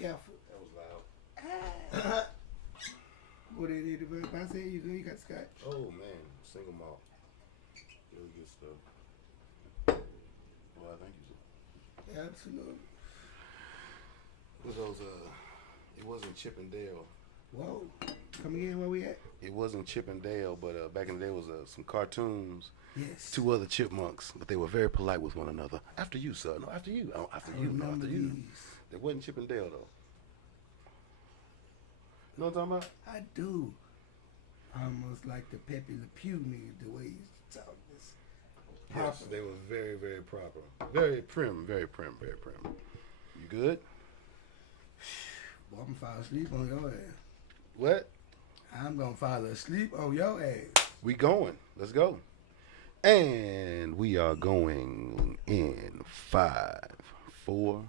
careful. That was loud. What it is, if I say you good, you got scotch. Oh man, single malt. Really good stuff. Well, thank you, sir. Absolutely. What was those? It wasn't Chip and Dale. Whoa. Come again, where we at? It wasn't Chip and Dale, but back in the day was some cartoons. Yes. Two other chipmunks, but they were very polite with one another. After you, sir. No, after you. Oh, after you. No, after you. It wasn't Chip and Dale though. You know what I'm talking about? I do. Almost like the Pepe Le Pew nigga, the way he used to talk. This Yes, they were very, very proper. Very prim, very prim, very prim. You good? Boy, I'm gonna fall asleep on your ass. What? I'm gonna fall asleep on your ass. We going. Let's go. And we are going in 5, 4,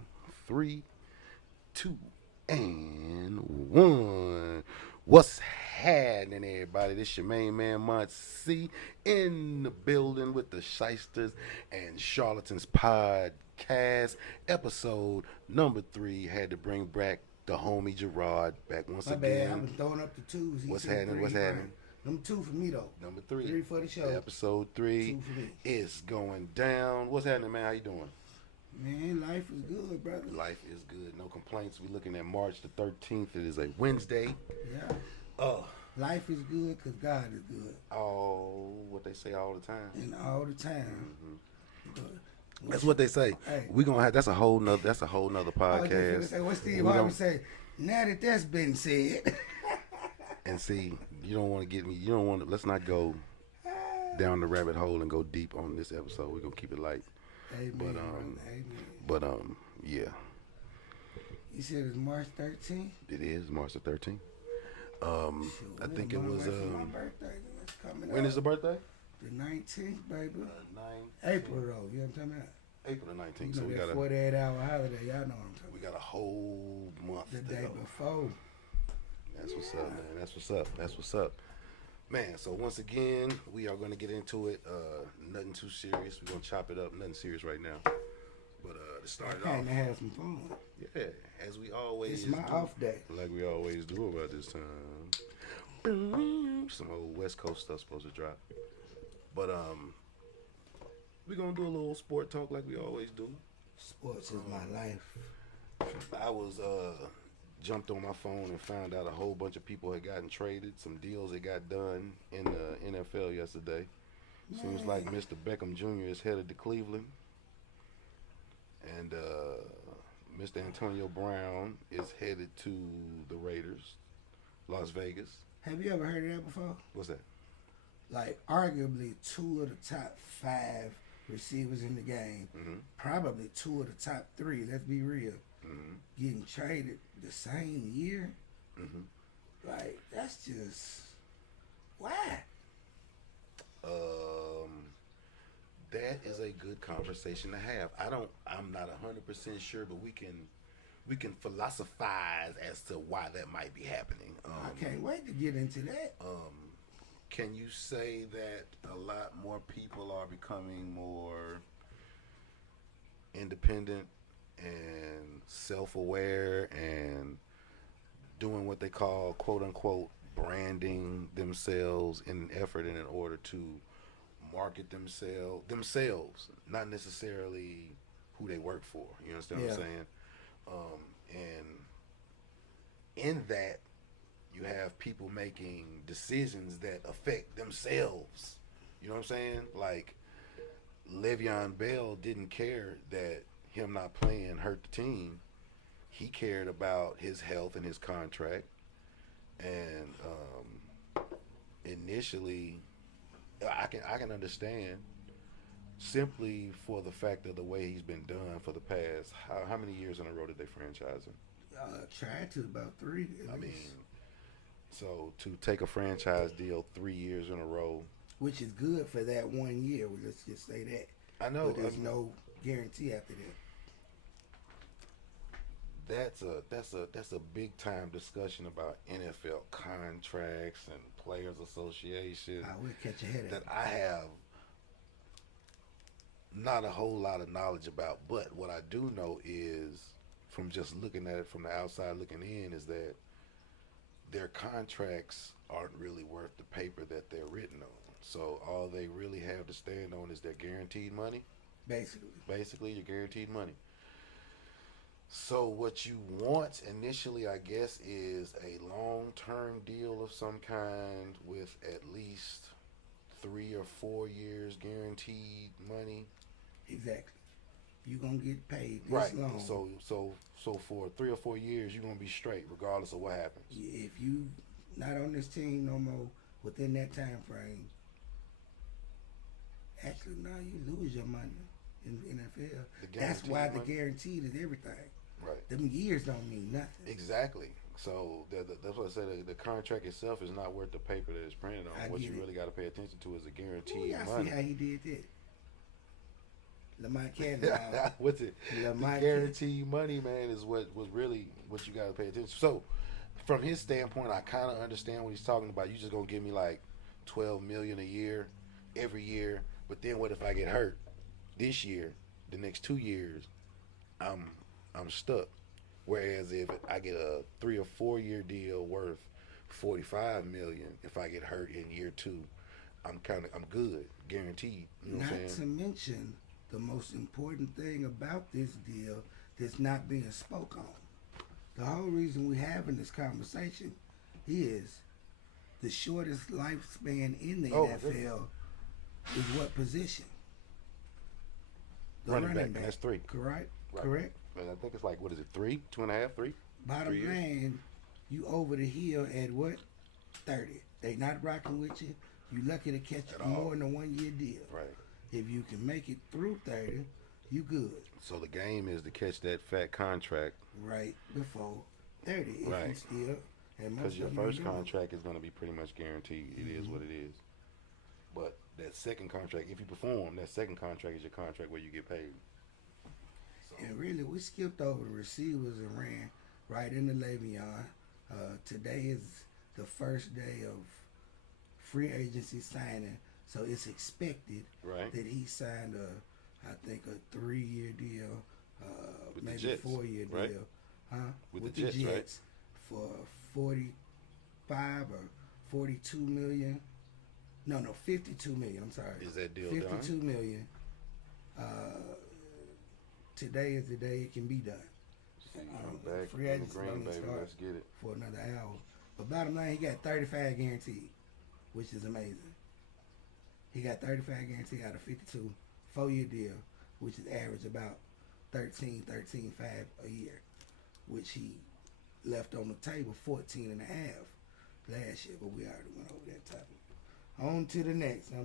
3, 2, and 1. What's happening, everybody? This your main man, Muncie, in the building with the Shysters and Charlatans podcast, episode number 3. Had to bring back the homie Gerard back once My again. bad, I was throwing up the twos. What's happening? What's happening? Number 2 for me though. Number 3. 3 for the show. Episode 3 2 for me. is going down. What's happening, man? How you doing? Man, life is good, brother. Life is good. No complaints. We're looking at March the 13th. It is a Wednesday. Yeah. Oh. Life is good because God is good. Oh, what they say all the time. And all the time. Mm-hmm. That's what they say. Hey. We gonna have that's a whole nother podcast. Say, what Steve Harvey say? Now that that's been said. And see, you don't want to get me. You don't want to. Let's not go down the rabbit hole and go deep on this episode. We're gonna keep it light. Amen. Amen. But yeah. You said it's March 13th? It is March the 13th. I think it was. My birthday. It's coming When up. is the birthday? The 19th, baby. 9 April though. You know what I'm talking about? April the 19th. You So know we that got 48-hour holiday. Y'all know what I'm talking about. we got a whole month. The to day go. before. That's what's up, man. That's what's up. That's what's up. Man, so once again, we are going to get into it. Nothing too serious. We're going to chop it up. Nothing serious right now. But to start it off. Kind of have some fun. Yeah, as we always It's my do. off day. Like we always do about this time. Some old West Coast stuff supposed to drop. But we're going to do a little sport talk like we always do. Sports is my life. I was jumped on my phone and found out a whole bunch of people had gotten traded. Some deals that got done in the NFL yesterday. Seems like Mr. Beckham Jr. is headed to Cleveland, and Mr. Antonio Brown is headed to the Raiders, Las Vegas. Have you ever heard of that before? What's that? Like, arguably 2 of the top 5 receivers in the game. Mm-hmm. Probably 2 of the top 3. Let's be real. Mm-hmm. Getting traded the same year. Mm-hmm. Like, that's just why? That is a good conversation to have. I'm not 100% sure, but we can philosophize as to why that might be happening. I can't wait to get into that. Can you say that a lot more people are becoming more independent and self-aware and doing what they call quote-unquote branding themselves in an effort and in order to market themselves, not necessarily who they work for. You understand what I'm saying? And in that, you have people making decisions that affect themselves. You know what I'm saying? Like, Le'Veon Bell didn't care that him not playing hurt the team. He cared about his health and his contract. And initially, I can understand simply for the fact of the way he's been done for the past how many years in a row did they franchise him? Tried to about 3. I mean, so to take a franchise deal 3 years in a row, which is good for that 1 year. Well, let's just say that. I know. But there's no guarantee after that. That's a big time discussion about NFL contracts and players association. I will catch a headache. That I have not a whole lot of knowledge about, but what I do know is from just looking at it from the outside looking in is that their contracts aren't really worth the paper that they're written on. So all they really have to stand on is their guaranteed money. Basically, your guaranteed money. So what you want initially, I guess, is a long-term deal of some kind with at least 3 or 4 years guaranteed money. Exactly. You're gonna get paid this Right. long. So for 3 or 4 years, you're gonna be straight, regardless of what happens. If you not on this team no more within that time frame, actually now you lose your money in the NFL. That's why the guaranteed is everything. Right. Them years don't mean nothing. Exactly. So that's what I said. The contract itself is not worth the paper that it's printed on. What you really got to pay attention to is the guaranteed money. See how he did that. Lamont Canada. What's it? The guaranteed money, man, is what was really what you got to pay attention to. So, from his standpoint, I kind of understand what he's talking about. You just gonna give me like $12 million a year, every year. But then what if I get hurt this year? The next 2 years, I'm stuck. Whereas if I get a 3 or 4 year deal worth $45 million, if I get hurt in year 2, I'm good, guaranteed. You know what I'm saying? Not to mention the most important thing about this deal that's not being spoke on. The whole reason we're having this conversation is the shortest lifespan in the NFL is what position? The running back. That's 3. Correct? Right. Correct? And I think it's like, what is it, 3? 2.5, 3? Bottom line, you over the hill at what? 30. They not rocking with you. You lucky to catch more than a 1 year deal. Right. If you can make it through 30, you good. So the game is to catch that fat contract right before 30. Right. If you still, because your first contract is going to be pretty much guaranteed. It is what it is. But that second contract, if you perform, that second contract is your contract where you get paid. So. And really, we skipped over the receivers and ran right into Le'Veon. Today is the first day of free agency signing, so it's expected that he signed I think a 3 year deal, maybe a 4 year deal, with the Jets for 45 or 42 million. No, 52 million. I'm sorry. Is that deal 52 done? million. Today is the day it can be done. Free agency don't start let's get it for another hour. But bottom line, he got 35 guaranteed, which is amazing. He got 35 guaranteed out of 52, 4 year deal, which is average about 13.5 a year, which he left on the table 14 and a half last year, but we already went over that topic. On to the next. Did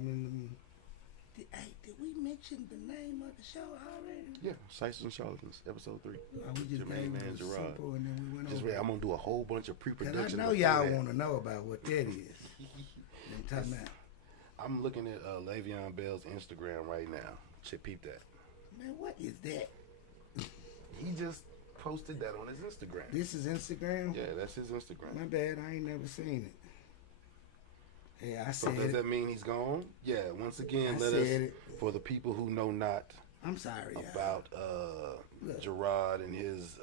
we mention the name of the show already? Yeah, Shysters and Charlatans, episode 3. We just gave it simple and then we went over. I'm gonna do a whole bunch of pre-production. I know y'all want to know about what that is. I'm looking at Le'Veon Bell's Instagram right now. Peep that. Man, what is that? He just posted that on his Instagram. This is Instagram? Yeah, that's his Instagram. My bad, I ain't never seen it. Yeah, I said. So does that mean he's gone? Yeah. Once again, for the people who know not. I'm sorry about Gerard and his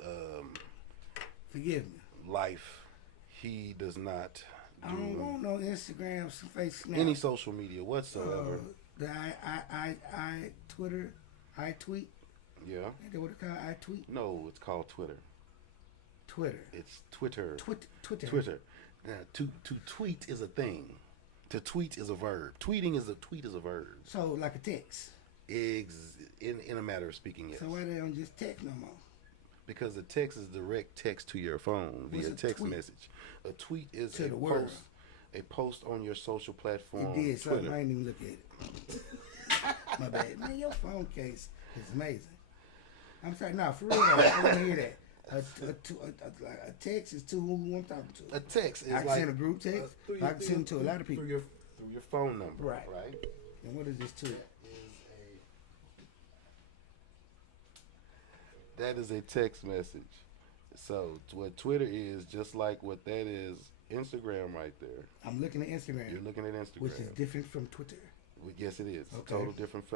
forgive me life. He does not. I don't want no Instagram, face snap, any social media whatsoever. Twitter, I tweet. Yeah. Ain't that what it's called? I tweet. No, it's called Twitter. It's Twitter. Twitter. Now, to tweet is a thing. To tweet is a verb. Tweet is a verb. So like a text. In a matter of speaking, yes. So why they don't just text no more? Because the text is direct text to your phone via text message. A tweet is a post on your social platform. It did something. I ain't even look at it. My bad. Man, your phone case is amazing. I'm sorry. No, for real though, I want to hear that. A text is to who I'm talking to. A text is I can send a group text. I can send it to a lot of people. Through your phone number. Right. And what is this to? That is a text message. So what Twitter is, just like what that is, Instagram right there. I'm looking at Instagram. You're looking at Instagram. Which is different from Twitter. Yes, it is. Okay. It's a total different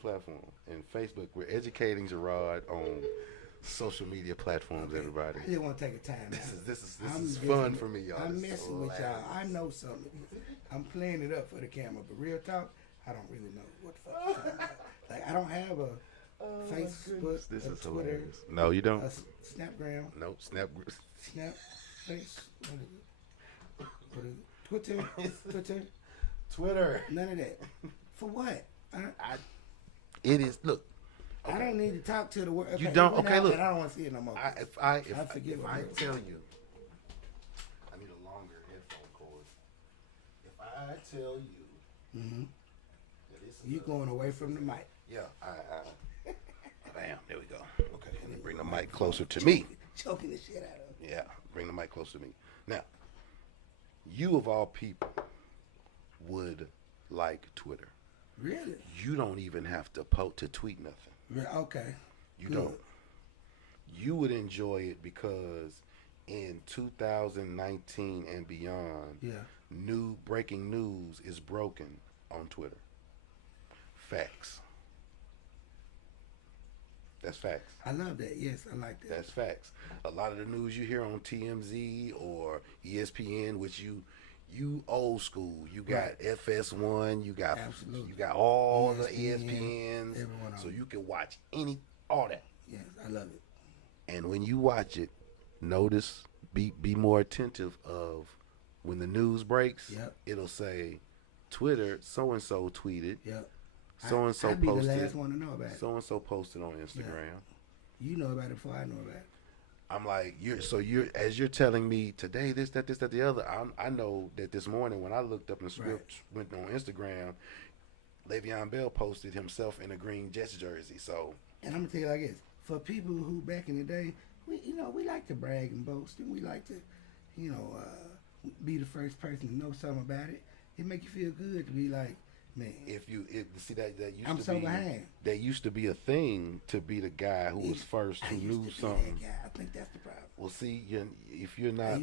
platform. And Facebook, we're educating Gerard on social media platforms, everybody. I just want to take a time. This is fun for me, y'all. I'm messing with y'all. I know something. I'm playing it up for the camera, but real talk, I don't really know what the fuck you're talking about. Like, I don't have a Facebook, This is Twitter, hilarious. No, you don't. Snapgram. Nope. Snap. Face. What is it? Twitter. Twitter. None of that. For what? It is. Look. I don't need to talk to the world. You don't. Okay, look. I don't want to see it no more. If I tell you, I need a longer headphone cord. If I tell you, that this is you going away from the mic. Yeah. Bam. There we go. Okay. Let me bring the mic closer to me. Choking the shit out of Yeah. Bring the mic closer to me. Now, you of all people would like Twitter. Really? You don't even have to tweet nothing. Okay. You Good. don't. You would enjoy it because in 2019 and beyond, new breaking news is broken on Twitter. Facts. That's facts. I love that. Yes, I like that. That's facts. A lot of the news you hear on TMZ or ESPN, which you old school. You got FS1. You got Absolutely. You got all ESPN, the ESPNs, everyone so on. you can watch all that. Yes, I love it. And when you watch it, notice, be more attentive of when the news breaks. Yep. It'll say, Twitter, so and so tweeted. Yep. So and so I'd be posted. the last one to know about it. So and so posted on Instagram. You know about it before I know about it. I'm like, as you're telling me today, this, that, the other. I know that this morning when I looked up and went on Instagram, Le'Veon Bell posted himself in a green Jets jersey. So, and I'm gonna tell you like this: for people who back in the day, we like to brag and boast, and we like to, be the first person to know something about it. It make you feel good to be like, man. If see that used I'm to so be behind. That used to be a thing to be the guy who was first, who knew something. That guy. I think that's the problem. Well, see, if you're not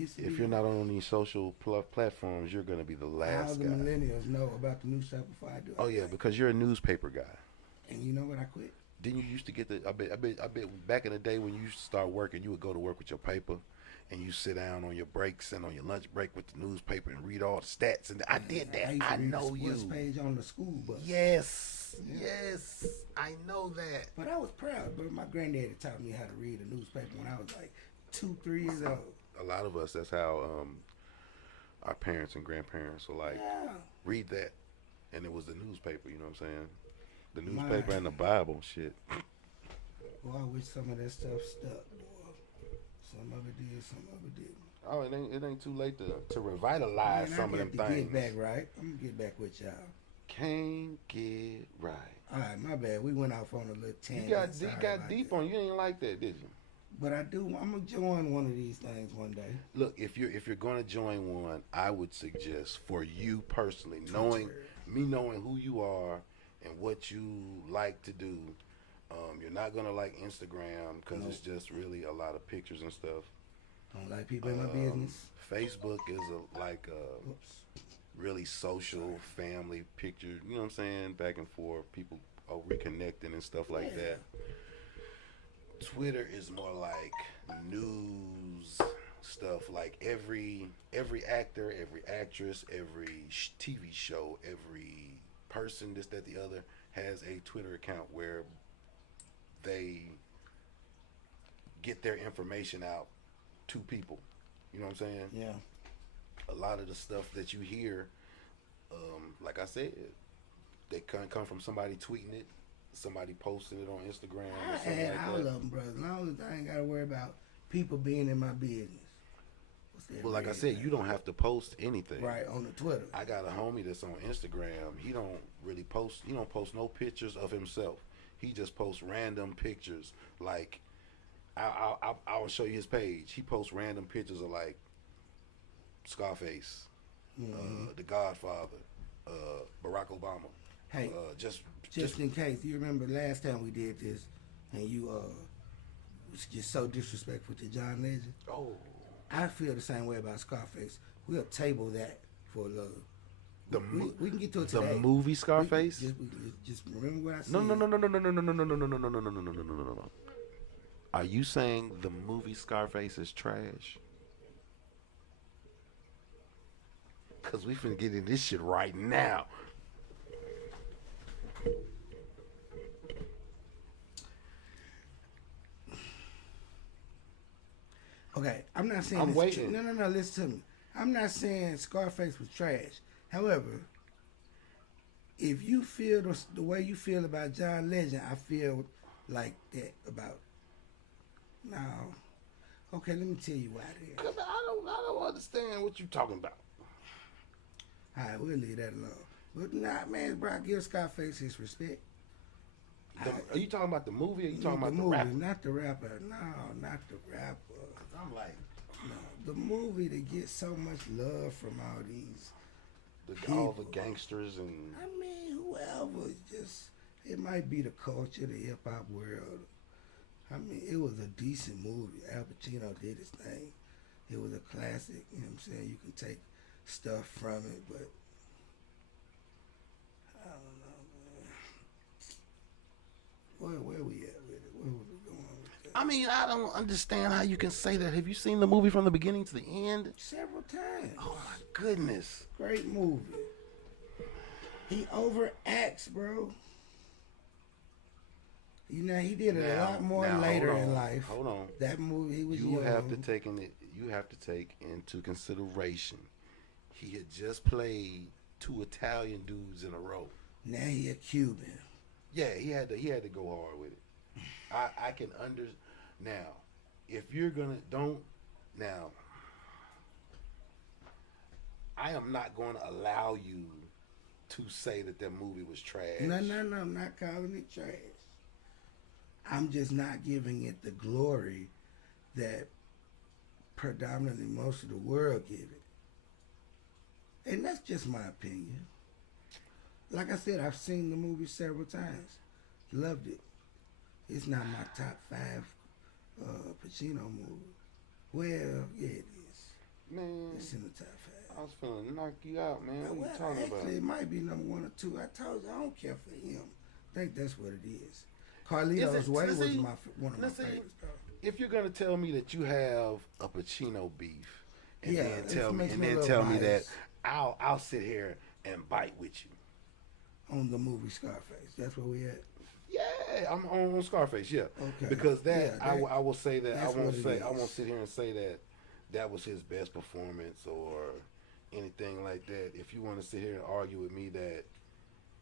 on these social platforms, you're gonna be the last How the guy. millennials know about the new stuff before I do. Oh yeah, because you're a newspaper guy. And you know what? I quit. Didn't you used to get I bet back in the day when you used to start working, you would go to work with your paper, and you sit down on your breaks and on your lunch break with the newspaper and read all the stats. And I did that. I know the you. sports page on the school bus. Yes, I know that. But I was proud. But my granddaddy taught me how to read a newspaper when I was like 2-3 years old. A lot of us, that's how our parents and grandparents were like, read that. And it was the newspaper, you know what I'm saying? The newspaper and the Bible, shit. Well, I wish some of that stuff stuck, boy. Some of it did, some of it didn't. Oh, it ain't too late to revitalize some of them things. Get back right. I'm gonna get back with y'all. Can't get right. All right, my bad. We went off on a little tangent. You got deep on. You didn't like that, did you? But I do. I'm gonna join one of these things one day. Look, if you're gonna join one, I would suggest for you personally, knowing who you are and what you like to do. You're not gonna like Instagram because it's just really a lot of pictures and stuff. Don't like people in my business. Facebook is really social family picture. You know what I'm saying? Back and forth, people are reconnecting and stuff like that. Twitter is more like news stuff. Like every actor, every actress, every TV show, every person, this, that, the other, has a Twitter account where they get their information out to people. You know what I'm saying? Yeah. A lot of the stuff that you hear, like I said, they come from somebody tweeting it, somebody posting it on Instagram. Or something like all that. of them, brother. As long as I ain't got to worry about people being in my business. Well, like I said, you don't have to post anything. Right, on the Twitter. I got a homie that's on Instagram. He don't really post. He don't post no pictures of himself. He just posts random pictures. Like, I'll show you his page. He posts random pictures of like Scarface, The Godfather, Barack Obama. Hey, just in case, you remember last time we did this, and you was just so disrespectful to John Legend. Oh. I feel the same way about Scarface. We'll table that for a little. We can get to it today. The movie Scarface? Just remember what I said. No. Are you saying the movie Scarface is trash? Cause we finna get in this shit right now. Okay, I'm not saying I'm it's waiting. No. Listen to me. I'm not saying Scarface was trash. However, if you feel the way you feel about John Legend, I feel like that about now. Okay, let me tell you why. Then. Cause I don't understand what you talking about. All right, we'll leave that alone. But nah, man, bro, I give Scarface his respect. Are you talking about the movie? Or are you talking about the movie, rapper? not the rapper. No, not the rapper. I'm like No, the movie that gets so much love from all these all the people. gangsters and. I mean, whoever, just it might be the culture, the hip hop world. I mean, it was a decent movie. Al Pacino did his thing. It was a classic. You know what I'm saying? You can take stuff from it, but I don't know, man. Where we at with it? Where was we going with that? I mean, I don't understand how you can say that. Have you seen the movie from the beginning to the end? Several times. Oh my goodness. Great movie. He overacts, bro. You know, he did it a lot more later in life. Hold on. That movie, he was You young. have to take into consideration. He had just played two Italian dudes in a row. Now he a Cuban. Yeah, he had to go hard with it. I can now. If you're gonna I am not going to allow you to say that movie was trash. No, I'm not calling it trash. I'm just not giving it the glory that predominantly most of the world give it. And that's just my opinion. Like I said, I've seen the movie several times. Loved it. It's not my top 5 Pacino movie. Well, yeah, it is. Man, It's in the top 5. I was finna knock you out, man. What Well, you talking actually, about? it might be number 1 or 2. I told you I don't care for him. I think that's what it is. Carlito's Way was one of my favorites, though. If you're gonna tell me that you have a Pacino beef, and Yeah, then it tell me makes me a little that biased. I'll sit here and bite with you. On the movie Scarface. That's where we at. Yeah, I'm on Scarface. Yeah, Okay. because Yeah, I will say that I that's won't what it say I is. won't sit here and say that was his best performance or anything like that. If you want to sit here and argue with me that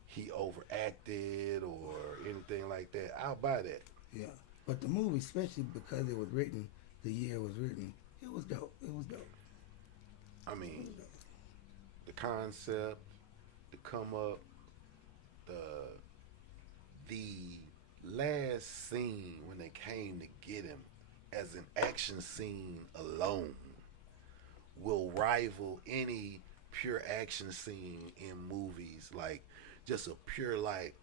he overacted or anything like that, I'll buy that. Yeah. But the movie, especially because it was written, the year it was written, it was dope. It was dope. I mean, the concept, the come up, the last scene when they came to get him as an action scene alone will rival any pure action scene in movies. Like just a pure like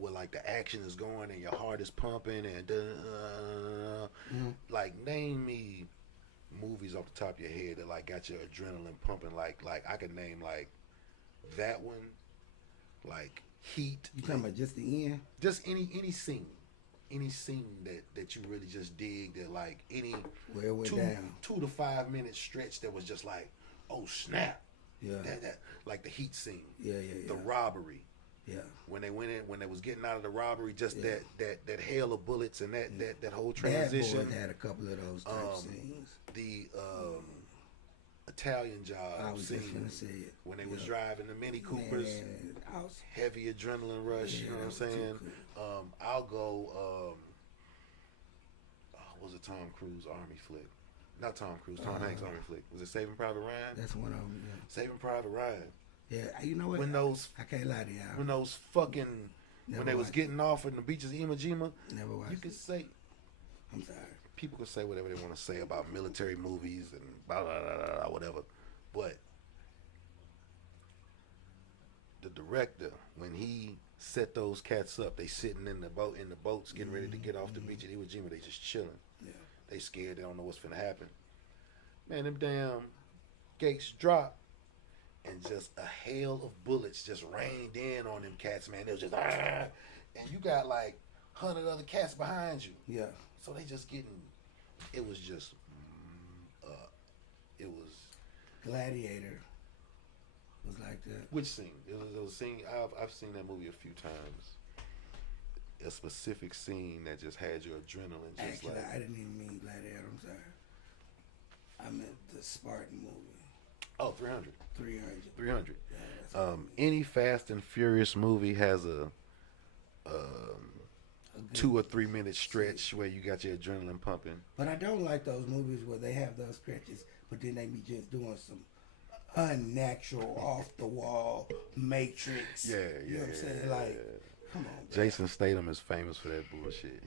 where like the action is going and your heart is pumping and like name me movies off the top of your head that like got your adrenaline pumping like I could name like that one, like Heat. You talking about just the end? Just any scene that you really just dig, that like any Where it went down. 2 to 5 minute stretch that was just like, oh snap. Yeah. That like the Heat scene. Yeah. The robbery. Yeah. When they went in, when they was getting out of the robbery, just Yeah. that hail of bullets and that whole Bad transition. Boys had a couple of those type scenes. The Italian job I was scene just gonna say it. when they was driving the Mini Coopers. Man, I was Heavy adrenaline rush, you know what I'm that was too saying? cool. I'll go. What was it Tom Cruise Army flick? Not Tom Cruise, Tom Hanks Army flick. Was it Saving Private Ryan? That's one of them. Saving Private Ryan. Yeah, you know what? When those I can't lie to y'all. when those fucking Never when they was watched getting off in the beaches of Iwo Jima, Never watched you could it. say I'm sorry. people could say whatever they want to say about military movies and blah blah blah, blah, blah whatever, but the director, when he set those cats up, they sitting in the boats getting ready to get off the beach at Iwo Jima. They just chilling. Yeah. They scared. They don't know what's finna happen. Man, them damn gates drop, and just a hail of bullets just rained in on them cats. Man, it was just and you got like 100 other cats behind you. Yeah. So they just getting. It was just. It was. Gladiator was like that. Which scene? It was a scene. I've seen that movie a few times. A specific scene that just had your adrenaline just Actually, like. I didn't even mean Gladiator. I'm sorry. I meant the Spartan movie. Oh, 300. 300. 300. Yeah, that's what I mean. Any Fast and Furious movie has a good 2 or 3 minute stretch where you got your adrenaline pumping. But I don't like those movies where they have those stretches, but then they be just doing some unnatural, off the wall Matrix. Yeah, You know what I'm saying? Like, come on, bro. Jason Statham is famous for that bullshit.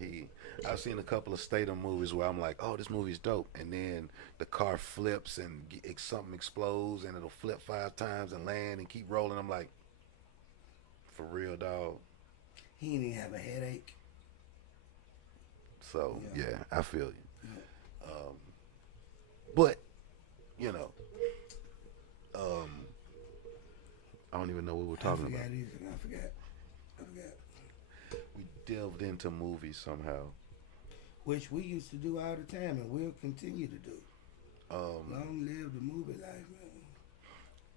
I've seen a couple of Statham movies where I'm like, oh, this movie's dope, and then the car flips and something explodes and it'll flip 5 times and land and keep rolling. I'm like, for real, dog. He didn't even have a headache. So yeah, I feel you. Yeah. But you know, I don't even know what we're talking about. I forgot. We delved into movies somehow. Which we used to do all the time and we'll continue to do. Long live the movie life, man.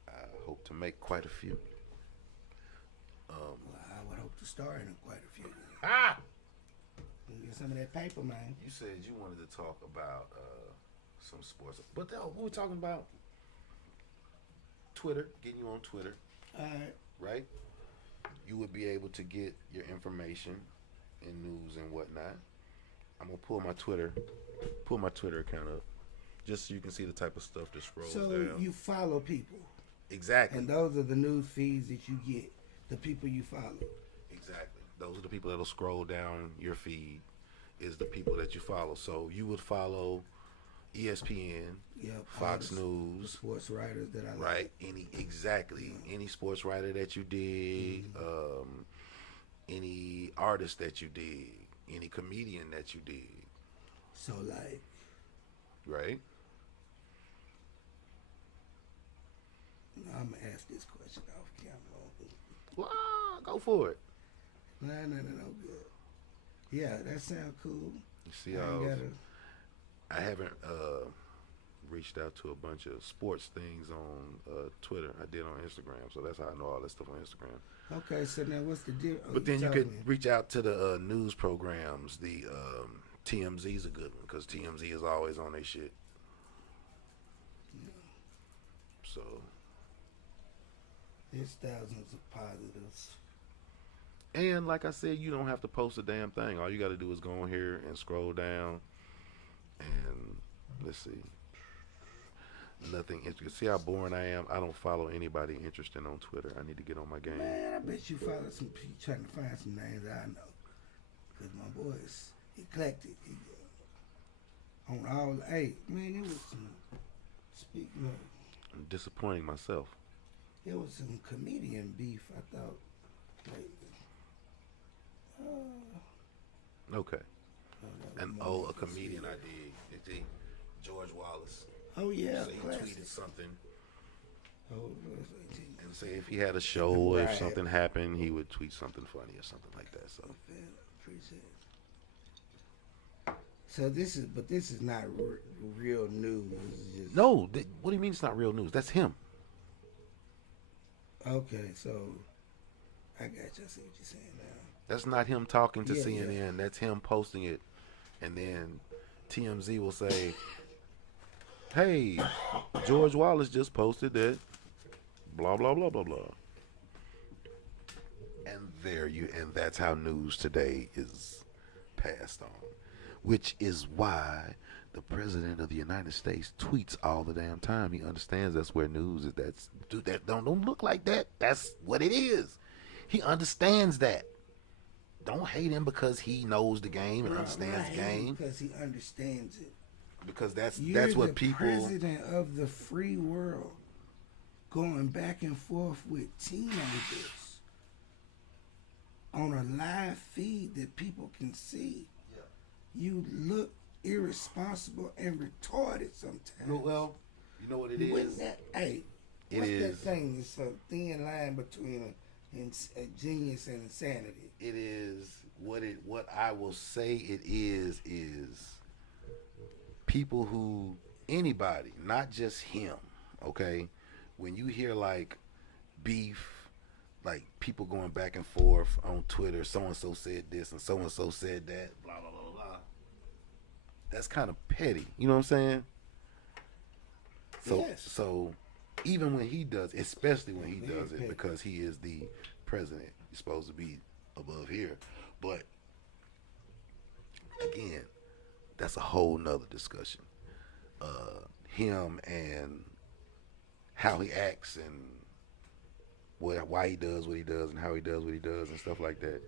I hope to make quite a few. Well, I would hope to star in quite a few. Ah! Get some of that paper, man. You said you wanted to talk about some sports, but we were talking about Twitter, getting you on Twitter, All right. right? You would be able to get your information and news and whatnot. I'm gonna pull my Twitter account up, just so you can see the type of stuff that scrolls So down. you follow people. Exactly. And those are the news feeds that you get, the people you follow. Exactly. Those are the people that'll scroll down your feed, is the people that you follow. So you would follow ESPN, Fox News, sports writers that I like. right? Any sports writer that you dig, any artist that you dig, any comedian that you dig, So like, right? I'm gonna ask this question off camera. Well, go for it. No, good. Yeah, that sounds cool. You see, I haven't reached out to a bunch of sports things on Twitter. I did on Instagram, so that's how I know all that stuff on Instagram. Okay, so now what's the deal? But then you could reach out to the news programs. The TMZ's a good one because TMZ is always on their shit. So There's thousands of positives. And like I said, you don't have to post a damn thing. All you got to do is go on here and scroll down, and let's see. Nothing interesting. See how boring I am? I don't follow anybody interesting on Twitter. I need to get on my game. Man, I bet you follow some people trying to find some names I know. Because my boy is eclectic. On all, hey, man, it was some, speaking of, I'm disappointing myself. it was some comedian beef, I thought, lately. Okay. And a comedian I dig. George Wallace. Oh, yeah, So he classic. tweeted something Oh, and say if he had a show or if something happened, he would tweet something funny or something like that. So appreciate it. So this is not real news. It's just, no, what do you mean it's not real news? That's him. okay, so I got you. I see what you're saying now. That's not him talking to Yeah, CNN. yeah. That's him posting it, and then TMZ will say, "Hey, George Wallace just posted that." Blah blah blah blah blah. And that's how news today is passed on, which is why the president of the United States tweets all the damn time. He understands that's where news is. That don't look like that. That's what it is. He understands that. Don't hate him because he knows the game and understands the game. Because he understands it. Because that's You're what the people. president of the free world, going back and forth with teenagers on a live feed that people can see. Yeah. You look irresponsible and retarded sometimes. Well, you know what it What's is. that? Hey, It what's that is. thing? It's a thin line between a genius and insanity. It is what I will say it is people who anybody, not just him, okay? When you hear like beef, like people going back and forth on Twitter, so and so said this and so said that, blah blah blah blah. That's kind of petty, you know what I'm saying? So Yes. so even when he does, especially when he Very does it, petty. because he is the president, he's supposed to be above here. But again, that's a whole nother discussion. Him and how he acts and why he does what he does and how he does what he does and stuff like that.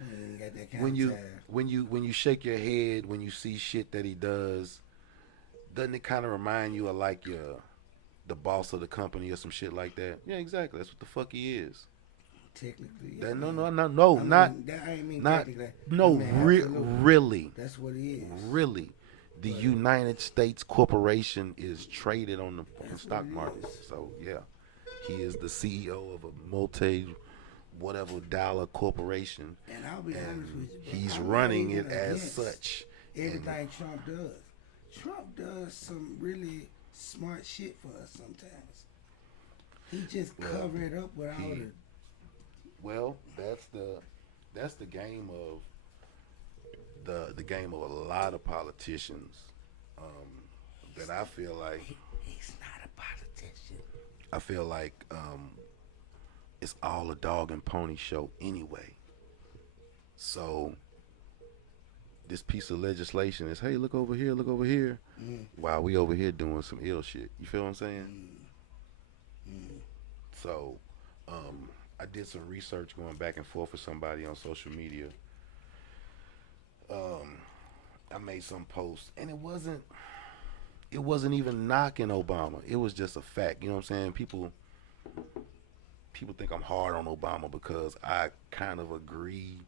You got that kind When of you time. when you shake your head when you see shit that he does, doesn't it kind of remind you of like the boss of the company or some shit like that? Yeah, exactly. That's what the fuck he is. Technically, yeah, That, no, man. no, no, no, I not mean, that I ain't mean not technically. no, I mean, absolutely. really, That's what he is. really. The But United States Corporation is traded on the that's stock what it market. is. So yeah, he is the CEO of a multi whatever dollar corporation, And I'll be honest and with you, bro, he's I'm not running even it as against such. And everything Trump does. Trump does some really smart shit for us sometimes. He just Well, cover it up with all he- the. well, that's the game of the game of a lot of politicians. That I feel like He's not a politician. I feel like it's all a dog and pony show anyway. So this piece of legislation is, hey, look over here, while we over here doing some ill shit. You feel what I'm saying? So I did some research going back and forth with somebody on social media. I made some posts, and it wasn't even knocking Obama. It was just a fact. You know what I'm saying? People think I'm hard on Obama because I kind of agree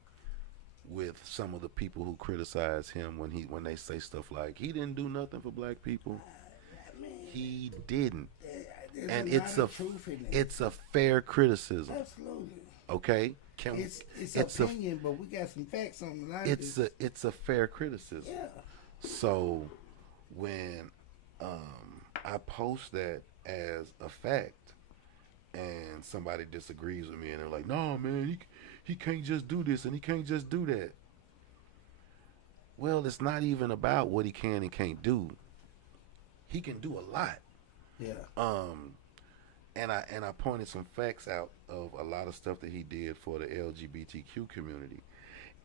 with some of the people who criticize him when they say stuff like he didn't do nothing for black people. I mean, He didn't, there's and a lot of truth in it. it's a fair criticism. Absolutely. Okay, can It's opinion, but we got some facts on the line. it's a fair criticism. Yeah. So when I post that as a fact, and somebody disagrees with me, and they're like, "No, man, he can't just do this and he can't just do that." Well, it's not even about what he can and can't do. He can do a lot. Yeah. And I pointed some facts out of a lot of stuff that he did for the LGBTQ community,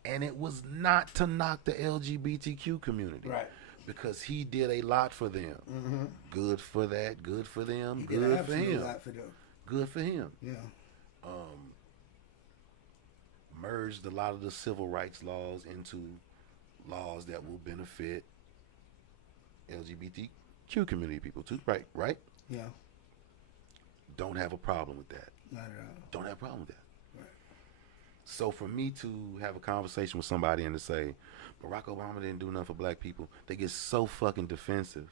and it was not to knock the LGBTQ community, Right. Because he did a lot for them. Mm-hmm. Good for that. Good for them. He did an Good for absolute him. lot for them. Good for him. Yeah. Merged a lot of the civil rights laws into laws that will benefit LGBTQ community people too. Right. Yeah. Don't have a problem with that. Not at all. Don't have a problem with that. Right. So for me to have a conversation with somebody and to say Barack Obama didn't do nothing for black people, they get so fucking defensive.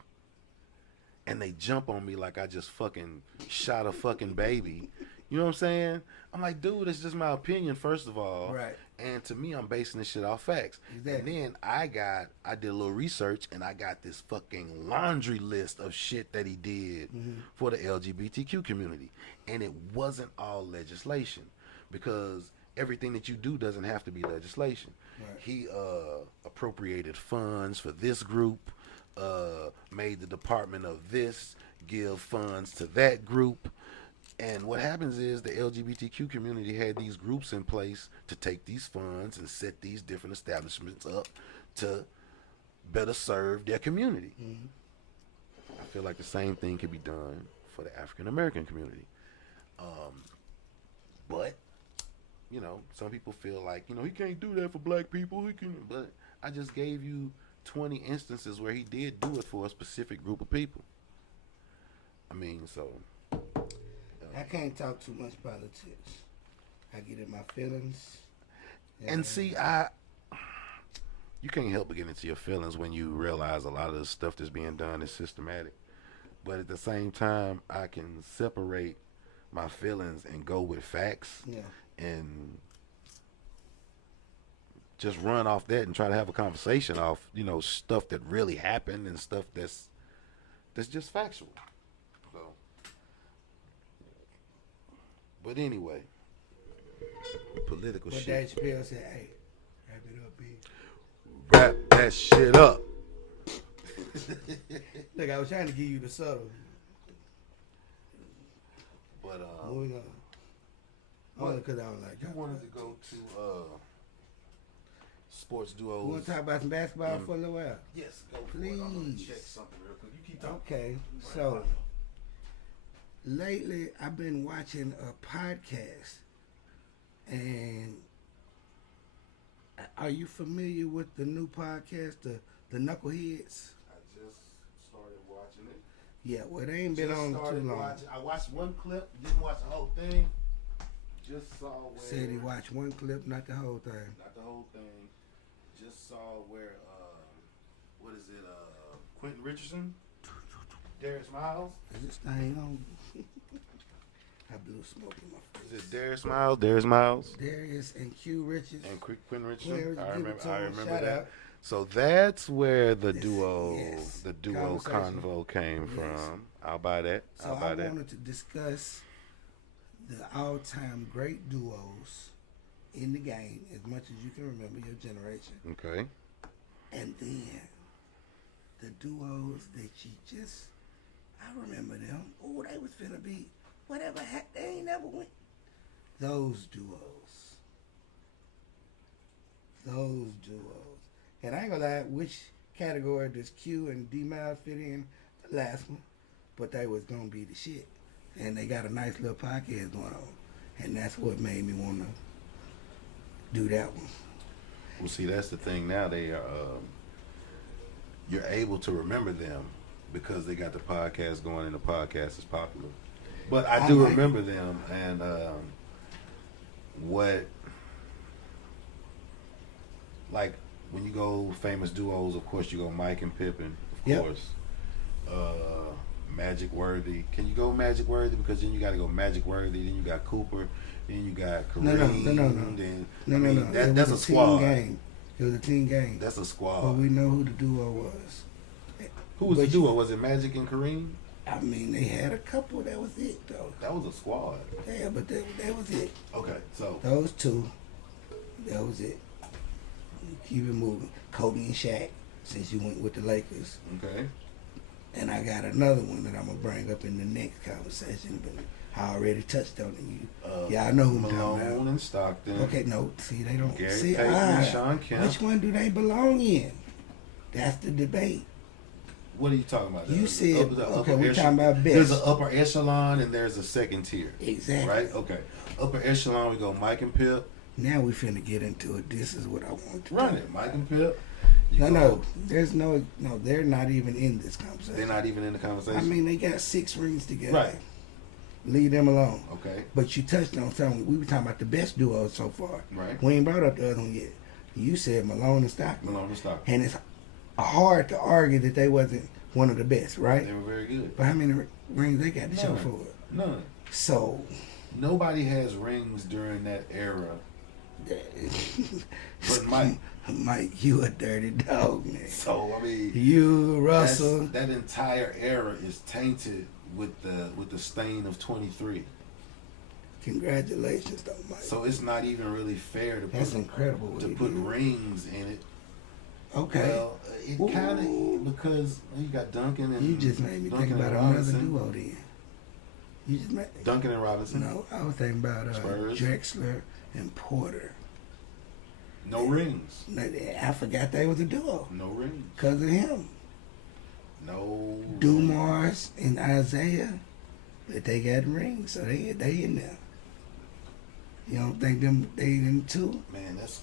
And they jump on me like I just fucking shot a fucking baby. You know what I'm saying? I'm like, dude, it's just my opinion, first of all. Right. And to me, I'm basing this shit off facts. Exactly. And then I did a little research, and I got this fucking laundry list of shit that he did for the LGBTQ community. And it wasn't all legislation, because everything that you do doesn't have to be legislation. Right. He appropriated funds for this group, made the department of this give funds to that group. And what happens is the LGBTQ community had these groups in place to take these funds and set these different establishments up to better serve their community. I feel like the same thing can be done for the African American community. But, you know, some people feel like, you know, he can't do that for black people. But I just gave you 20 instances where he did do it for a specific group of people. I mean, so... I can't talk too much politics. I get in my feelings. And see, you can't help but get into your feelings when you realize a lot of the stuff that's being done is systematic. But at the same time, I can separate my feelings and go with facts Yeah. and just run off that and try to have a conversation off, stuff that really happened and stuff that's just factual. So, but anyway, political But shit. Dave Chappelle said, "Hey, wrap it up, B." Wrap that shit up. Look, I was trying to give you the subtle. But Moving on. Only because I was like, you wanted to go to sports duos. You want to talk about some basketball for a little while? Yes, go for it. I'm gonna Please. check something real quick. You keep talking. Okay, so lately I've been watching a podcast, and are you familiar with the new podcast, the Knuckleheads? I just started watching it. Yeah, well, they ain't been on too long. I watched one clip, didn't watch the whole thing. Just saw where. Said he watched one clip, not the whole thing. Not the whole thing. Just saw where. What is it? Quentin Richardson, Darius Miles. Is this thing on? I blew smoke in my face. Is it Darius Miles? Darius Miles. Darius and Q Richards. And Quentin Richardson. Well, I give it remember. to I him. remember Shout that. out. So that's where the This- duo, yes, the duo conversation. convo came Yes. from. I'll buy that. So I'll I buy that. wanted to discuss the all-time great duos in the game, as much as you can remember your generation, Okay. and then the duos that you just, I remember them. Oh, they was finna be whatever. They ain't never went. Those duos. And I ain't gonna lie, which category does Q and D Miles fit in? The last one. But they was gonna be the shit. And they got a nice little podcast going on. And that's what made me wanna do that one. Well, see, that's the thing now. They are, you're able to remember them because they got the podcast going and the podcast is popular. But I do remember them, and like when you go famous duos, of course you go Mike and Pippin, of Yep. course. Magic Worthy. Can you go Magic Worthy? Because then you got to go Magic Worthy. Then you got Cooper. Then you got Kareem. No. Then, No. That's It a was squad. team game. It was a team game. That's a But squad. we know who the duo was. Who was but the duo? Was it Magic and Kareem? I mean, they had a couple. That was it, though. That was a squad. Yeah, but that was it. Okay, so Those two. That was it. Keep it moving. Kobe and Shaq, since you went with the Lakers. okay. And I got another one that I'm going to bring up in the next conversation, but I already touched on it. Yeah, I know who I'm talking Malone about. and Stockton. Okay, no, see, they don't. Gary see, Payton and Sean Kemp. which one do they belong in? That's the debate. What are you talking about? You said, the okay, we're echelon. talking about best. There's an upper echelon and there's a second tier. Exactly. Right? Okay. Upper echelon, we go Mike and Pip. Now we finna get into it. This is what I want to Run do. it. Mike and Pip. No, there's no, they're not even in this conversation. They're not even in the conversation. I mean, they got 6 rings together. Right. Leave them alone. Okay. But you touched on something. We were talking about the best duos so far. Right. We ain't brought up the other one yet. You said Malone and Stockton. Malone and Stockton. And it's hard to argue that they wasn't one of the best, right? They were very good. But how many rings they got to show None. for it? None. So, Nobody has rings during that era. But Mike, you a dirty dog, man. So I mean, You, Russell. that entire era is tainted with the stain of 23. Congratulations, though, Mike. So it's not even really fair to That's put incredible. What to he put did. rings in it. Okay. Well, it kind of because you got Duncan and You just made me Duncan think about and another Robinson. duo then. You just made. Duncan and Robinson. No, I was thinking about Spurs. Drexler and Porter. No rings. I forgot they was a duo No rings. because of him. No. Dumars and Isaiah, but they got rings, so they in there. You don't think they in too? Man, that's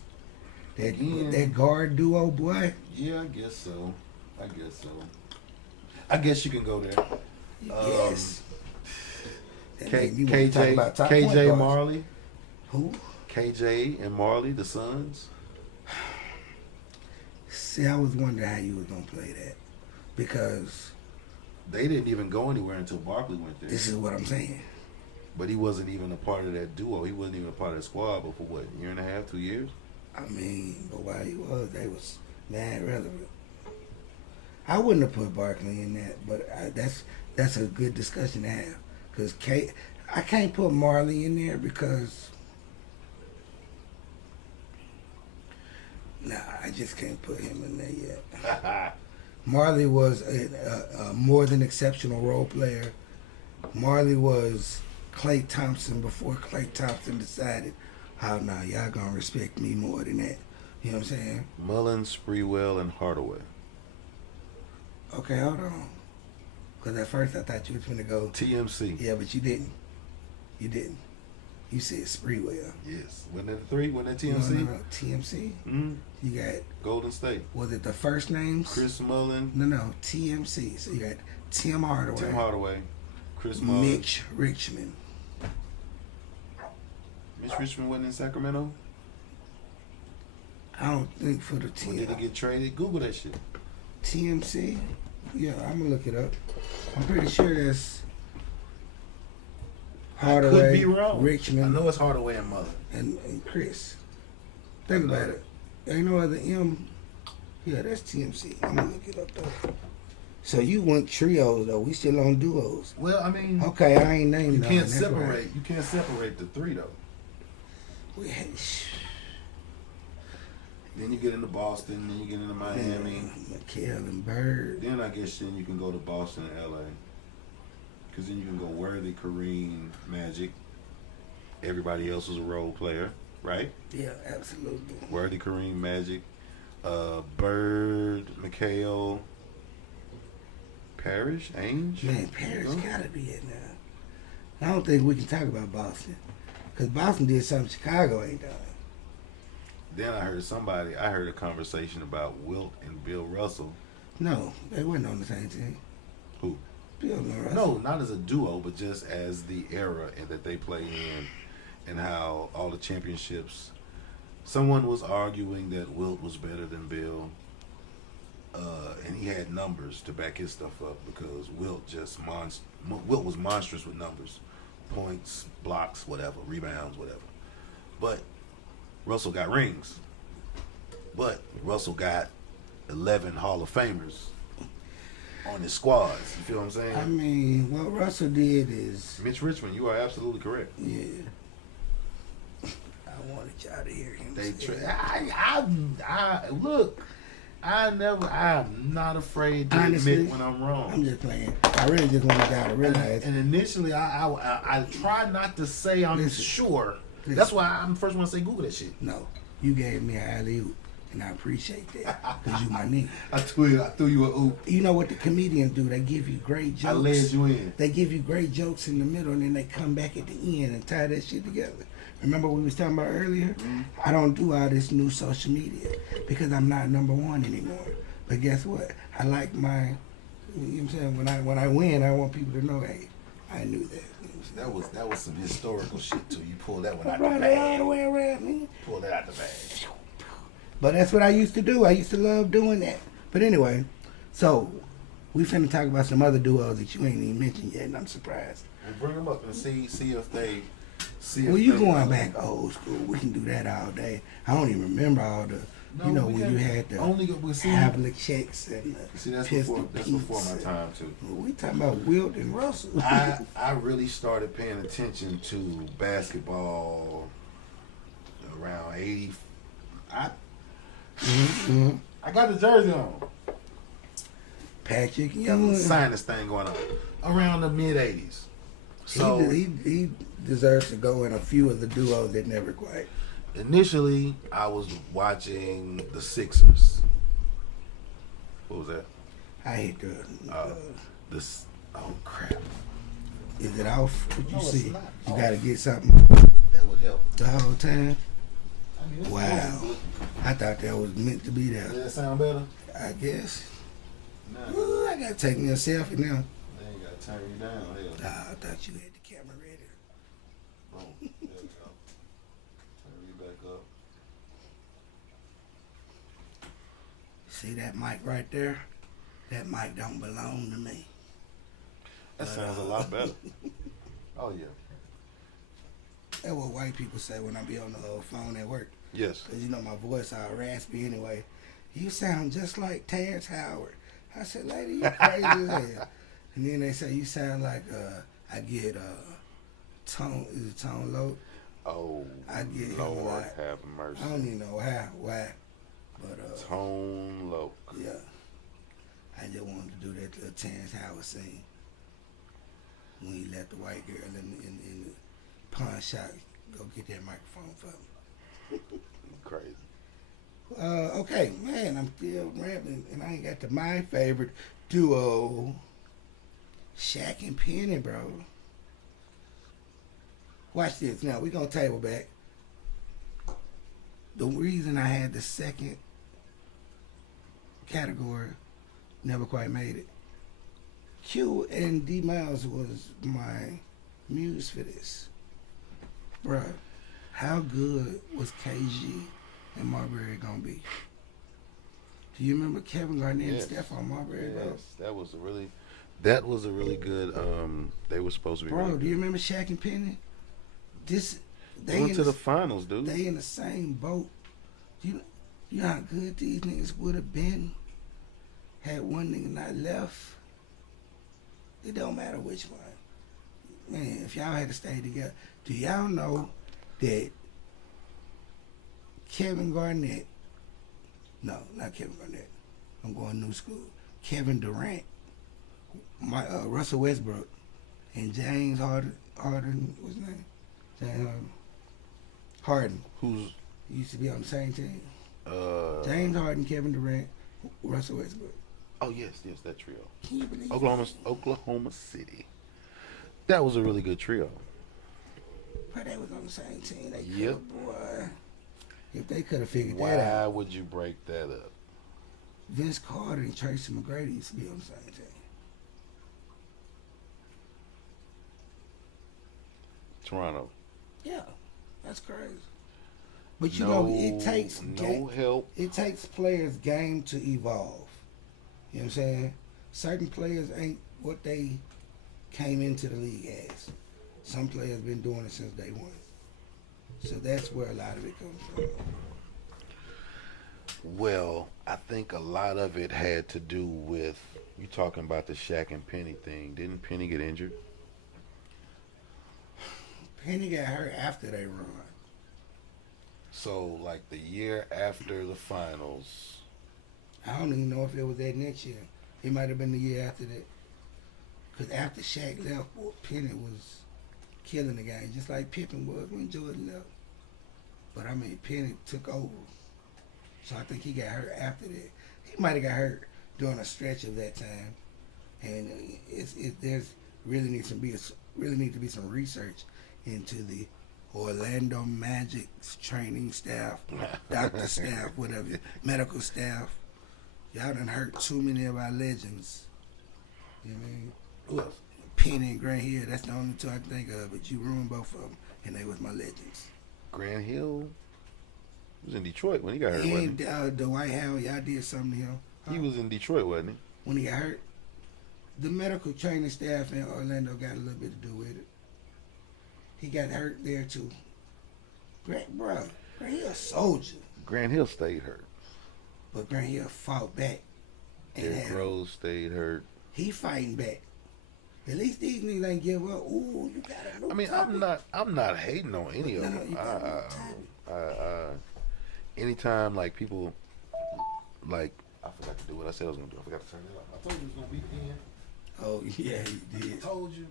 That that guard duo, boy. yeah. I guess so. I guess you can go there. Yes. That made me wanna talk KJ about top point KJ guards. Marley. Who? KJ and Marley, the Suns. See, I was wondering how you was gonna play that because They didn't even go anywhere until Barkley went there. this is what I'm saying. But he wasn't even a part of that duo. He wasn't even a part of the squad. But for what, a year and a half, 2 years? I mean, but while he was, they was mad relevant. I wouldn't have put Barkley in that, but that's a good discussion to have. Cause I can't put Marley in there because I just can't put him in there yet. Marley was a more than exceptional role player. Marley was Klay Thompson before Klay Thompson decided, oh no, y'all gonna respect me more than that. You know what I'm saying? Mullins, Sprewell, and Hardaway. Okay, hold on. Because at first I thought you was going to go TMC. Yeah, but you didn't. You didn't. You said Sprewell. Yes. Wasn't that the three? Wasn't that TMC? No, TMC? Mm-hmm. You got Golden State. Was it the first names? Chris Mullin. No, TMC. So you got Tim Hardaway. Chris Mullin. Mitch Richmond. Mitch Richmond wasn't in Sacramento? I don't think for the team. When did he get traded? Google that shit. TMC? Yeah, I'm going to look it up. I'm pretty sure that's Hardaway, I could be wrong. Richmond. I know it's Hardaway and Mullin. And Chris. Think about it. Ain't no other M. Yeah, that's TMC. I'm going to look it up, though. So you went trios, though. We still on duos. Well, I mean... Okay, I ain't named you none. can't That's separate. right. You can't separate the three, though. Then you get into Boston, then you get into Miami. McHale and Bird. Then I guess then you can go to Boston and LA. Because then you can go Worthy, Kareem, Magic. Everybody else was a role player, right? Yeah, absolutely. Worthy, Kareem, Magic. Bird, McHale, Parrish, Ainge. Man, Parrish gotta be in there. I don't think we can talk about Boston. Because Boston did something Chicago ain't done. Then I heard a conversation about Wilt and Bill Russell. No, they weren't on the same team. Who? Bill and Russell. No, not as a duo, but just as the era that they played in and how all the championships. Someone was arguing that Wilt was better than Bill. And he had numbers to back his stuff up because Wilt was monstrous with numbers. Points, blocks, whatever, rebounds, whatever. But Russell got rings. But Russell got 11 Hall of Famers on his squads. You feel what I'm saying? I mean, what Russell did is... Mitch Richmond, you are absolutely correct. Yeah. I wanted y'all to hear him They say look, I'm not afraid to honestly, admit when I'm wrong. I'm just playing. I really just wanted y'all to realize. And initially, I try not to say I'm sure. Listen. That's why I'm the first one to say Google that shit. No, you gave me an alley-oop, and I appreciate that because you my nigga. I threw you a oop. You know what the comedians do? They give you great jokes. I led you in. They give you great jokes in the middle, and then they come back at the end and tie that shit together. Remember what we was talking about earlier? Mm-hmm. I don't do all this new social media because I'm not number one anymore. But guess what? I like my, you know what I'm saying? When I win, I want people to know, hey, I knew that. You know that was some historical shit too. You pulled that one out the the bag. All bag. the way around me. Pull that out the bag. But that's what I used to do. I used to love doing that. But anyway, so we finna talk about some other duos that you ain't even mentioned yet, and I'm surprised. We'll bring them up and see if they. Well, you going back old school. We can do that all day. I don't even remember all the, when you had the Havliceks and the that's Pistol before my time too. We talking about Wilt and Russell. I really started paying attention to basketball around 80. I got the jersey on. Patrick Got Young. the sinus thing going on around the mid 80s. So he deserves to go in a few of the duos that never quite. Initially, I was watching the Sixers. What was that? I hate this. Oh crap! Is it off? What you see? You got to get something. That would help. The whole time. I mean, wow! I thought that was meant to be there. Does that sound better? I guess. Nah. Ooh, I gotta take me a selfie now. They ain't gotta turn you down. Hell. Nah, I thought you had the camera ready. Boom. There we go. Turn you back up. See that mic right there? That mic don't belong to me. That sounds a lot better. Oh yeah. That's what white people say when I be on the phone at work. Yes. Because, you know, my voice all raspy anyway. You sound just like Terrence Howard. I said, lady, you crazy as hell. And then they say, you sound like, I get, tone, is it tone low? Oh, I get him a Lord lot. have mercy. I don't even know why. But, Tone low. yeah. I just wanted to do that little Terrence Howard scene. When he left the white girl in the pawn shop, go get that microphone for me. Crazy. Okay, man, I'm still rambling, and I ain't got to my favorite duo, Shaq and Penny, bro. Watch this. Now, we're going to table back. The reason I had the second category, never quite made it. Q and D Miles was my muse for this. Bruh, how good was KG and Marbury gonna be? Do you remember Kevin Garnett and Steph on Marbury, bro? Yes, that was a really good. They were supposed to be. Bro, really do you remember Shaq and Penny? They went to the finals, dude. They in the same boat. You know how good these niggas would have been had one nigga not left. It don't matter which one. Man, if y'all had to stay together, do y'all know that Kevin Garnett, no, not Kevin Garnett, I'm going new school, Kevin Durant, Russell Westbrook, and James Harden, what's his name? James Harden. Who's used to be on the same team. James Harden, Kevin Durant, Russell Westbrook. Oh yes, that trio. Can you believe Oklahoma City. That was a really good trio. But they was on the same team. They Yep. boy. If they could have figured Why that out. would you break that up? Vince Carter and Tracy McGrady used to be on the same team. Toronto. Yeah, that's crazy. But you No- know, it takes no help. It takes players' game to evolve. You know what I'm saying? Certain players ain't what they came into the league as. Some players been doing it since day one. So that's where a lot of it comes from. Well, I think a lot of it had to do with you talking about the Shaq and Penny thing. Didn't Penny get injured? Penny got hurt after they run. So, like the year after the finals. I don't even know if it was that next year. It might have been the year after that. Because after Shaq left, boy, Penny was killing the game, just like Pippen was when Jordan left. But I mean, Penny took over. So I think he got hurt after that. He might have got hurt during a stretch of that time. And there's really need to be some research into the Orlando Magic's training staff, doctor staff, whatever, medical staff. Y'all done hurt too many of our legends. You know what I mean? Who else? Penny and Grant Hill, that's the only two I can think of, but you ruined both of them, and they was my legends. Grant Hill was in Detroit when he got hurt, And wasn't Dwight Howard, y'all did something to him. he? He was in Detroit, wasn't he? When he got hurt. The medical training staff in Orlando got a little bit to do with it. He got hurt there too. Grant Hill a soldier. Grant Hill stayed hurt. But Grant Hill fought back. Derrick Rose stayed hurt. He fighting back. At least these niggas ain't give up. Ooh, you got a new I mean, topic. I'm not hating on any of No, them. you got a new topic. Anytime like people like I forgot to do what I said I was gonna do. I forgot to turn it off. I told you it was gonna be in. Oh yeah, he did. I told you.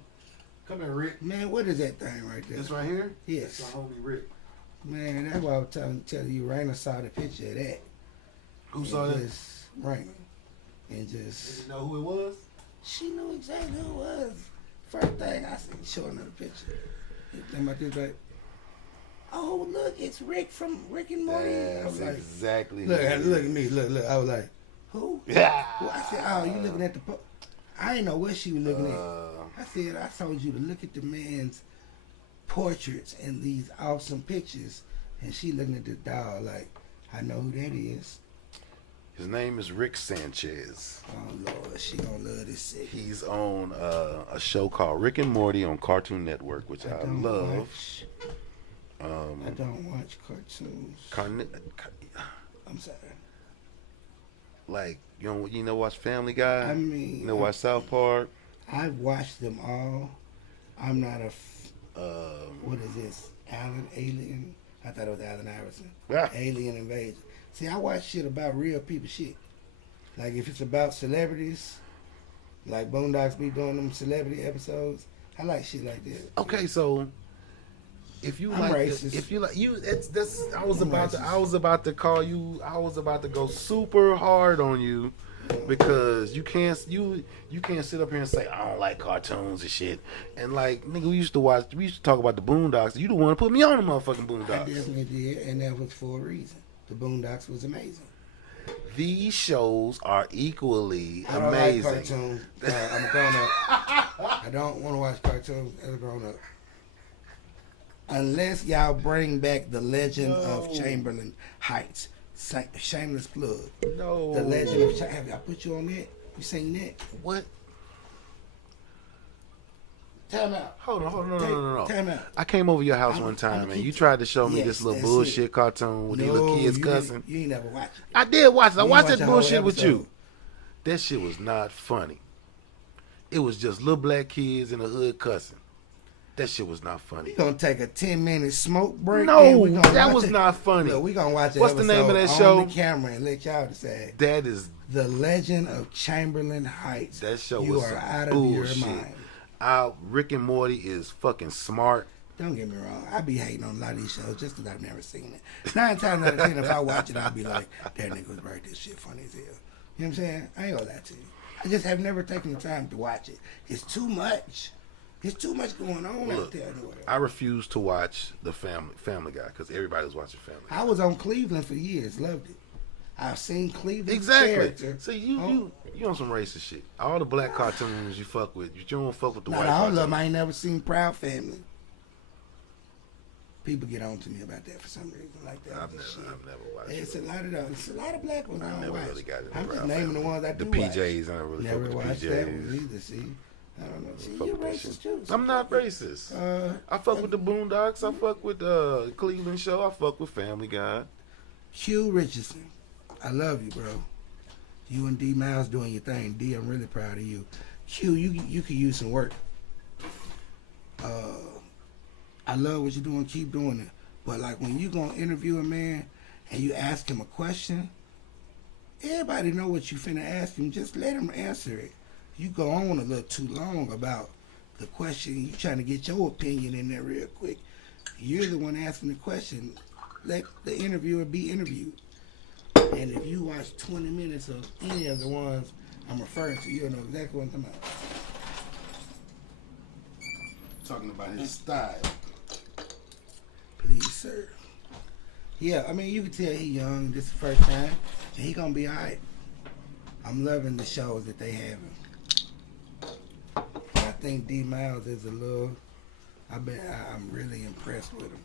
Come here, Rick. Man, what is that thing right there? This right here? Yes. That's my homie Rick. Man, that's why I was telling you, Raina saw the picture of that. Who saw that? Just Raina. And just... Did you know who it was? She knew exactly who it was. First thing I seen, showing her the picture. Think about this, like, oh, look, it's Rick from Rick and Morty. I was That's like, exactly look who it at me, look. I was like, who? Yeah. Well, I said, oh, you looking at the... I didn't know what she was looking at. I said, I told you to look at the man's portraits and these awesome pictures. And she looking at the dog like, I know who that is. His name is Rick Sanchez. Oh, Lord, she gonna love this shit. He's on a show called Rick and Morty on Cartoon Network, which I don't love. watch. I don't watch cartoons. I'm sorry. Like you know watch Family Guy. I mean, you know watch South Park. I've watched them all. I'm not a. What is this? Alien? I thought it was Allen Iverson. Yeah. Alien Invasion. See, I watch shit about real people shit. Like if it's about celebrities, like Boondocks be doing them celebrity episodes. I like shit like that. Okay, so if you I'm like, racist. if you like, that's I was I'm about racist. to, I was about to call you. I was about to go super hard on you because you can't sit up here and say I don't like cartoons and shit. And like nigga, we used to talk about the Boondocks. You the one to put me on the motherfucking I Boondocks. definitely did, and that was for a reason. The Boondocks was amazing. These shows are equally I don't amazing. like cartoons. I'm a grown up. I don't want to watch cartoons as a grown up. Unless y'all bring back the Legend of Chamberlain Heights. Shameless plug. No. The Legend of Chamberlain. Have I put you on that? You seen that? What? Time out. Hold on, no. Time out. I came over your house I'm- one time I'm and you keep- tried to show me Yes, this little that's bullshit it. cartoon with these little kids cussing. You ain't never watched it. I did watch it. I You watched watch that the whole bullshit with you. episode. That shit was not funny. It was just little black kids in the hood cussing. That shit was not funny. We gonna take a 10-minute smoke break. No, and we gonna that watch was it. not funny. Look, we gonna watch it. What's the name of that show? On the camera and let y'all decide. That is The Legend of Chamberlain Heights. that show You was are some out of bullshit. your mind. Rick and Morty is fucking smart. Don't get me wrong. I be hating on a lot of these shows just because I've never seen it. 9 times out of 10, if I watch it, I'll be like, that nigga was right. This shit funny as hell. You know what I'm saying? I ain't gonna lie to you. I just have never taken the time to watch it. It's too much. There's too much going on out Look, there. in the world. I refuse to watch the Family Guy because everybody was watching Family Guy. I was on Cleveland for years. Loved it. I've seen Cleveland's Exactly. character. See, you on some racist shit. All the black cartoons you fuck with, you don't fuck with the Not white all of cartoons. them. I ain't never seen Proud Family. People get on to me about that for some reason, like that. I've Shit. never watched It's it. a lot of those. It's a lot of black ones I don't never watch. really got into I'm just Proud naming Family. the ones I The do PJs, watch. I don't really Never fuck with watched the that one PJs. either. See, I don't know. See, Fuck you're with that racist shit. too. I'm not racist. I fuck with the Boondocks. I fuck with the Cleveland show. I fuck with Family Guy. Q Richardson, I love you, bro. You and D Miles doing your thing. D, I'm really proud of you. Q, you could use some work. I love what you're doing. Keep doing it. But like when you gonna interview a man and you ask him a question, everybody know what you finna ask him. Just let him answer it. You go on a little too long about the question. You trying to get your opinion in there real quick. You're the one asking the question. Let the interviewer be interviewed. And if you watch 20 minutes of any of the ones I'm referring to, you'll know exactly what I'm talking about. Talking about his style. Please, sir. Yeah, I mean, you can tell he young. This is the first time. And he gonna be all right. I'm loving the shows that they having. I think D Miles is a little. I'm really impressed with him.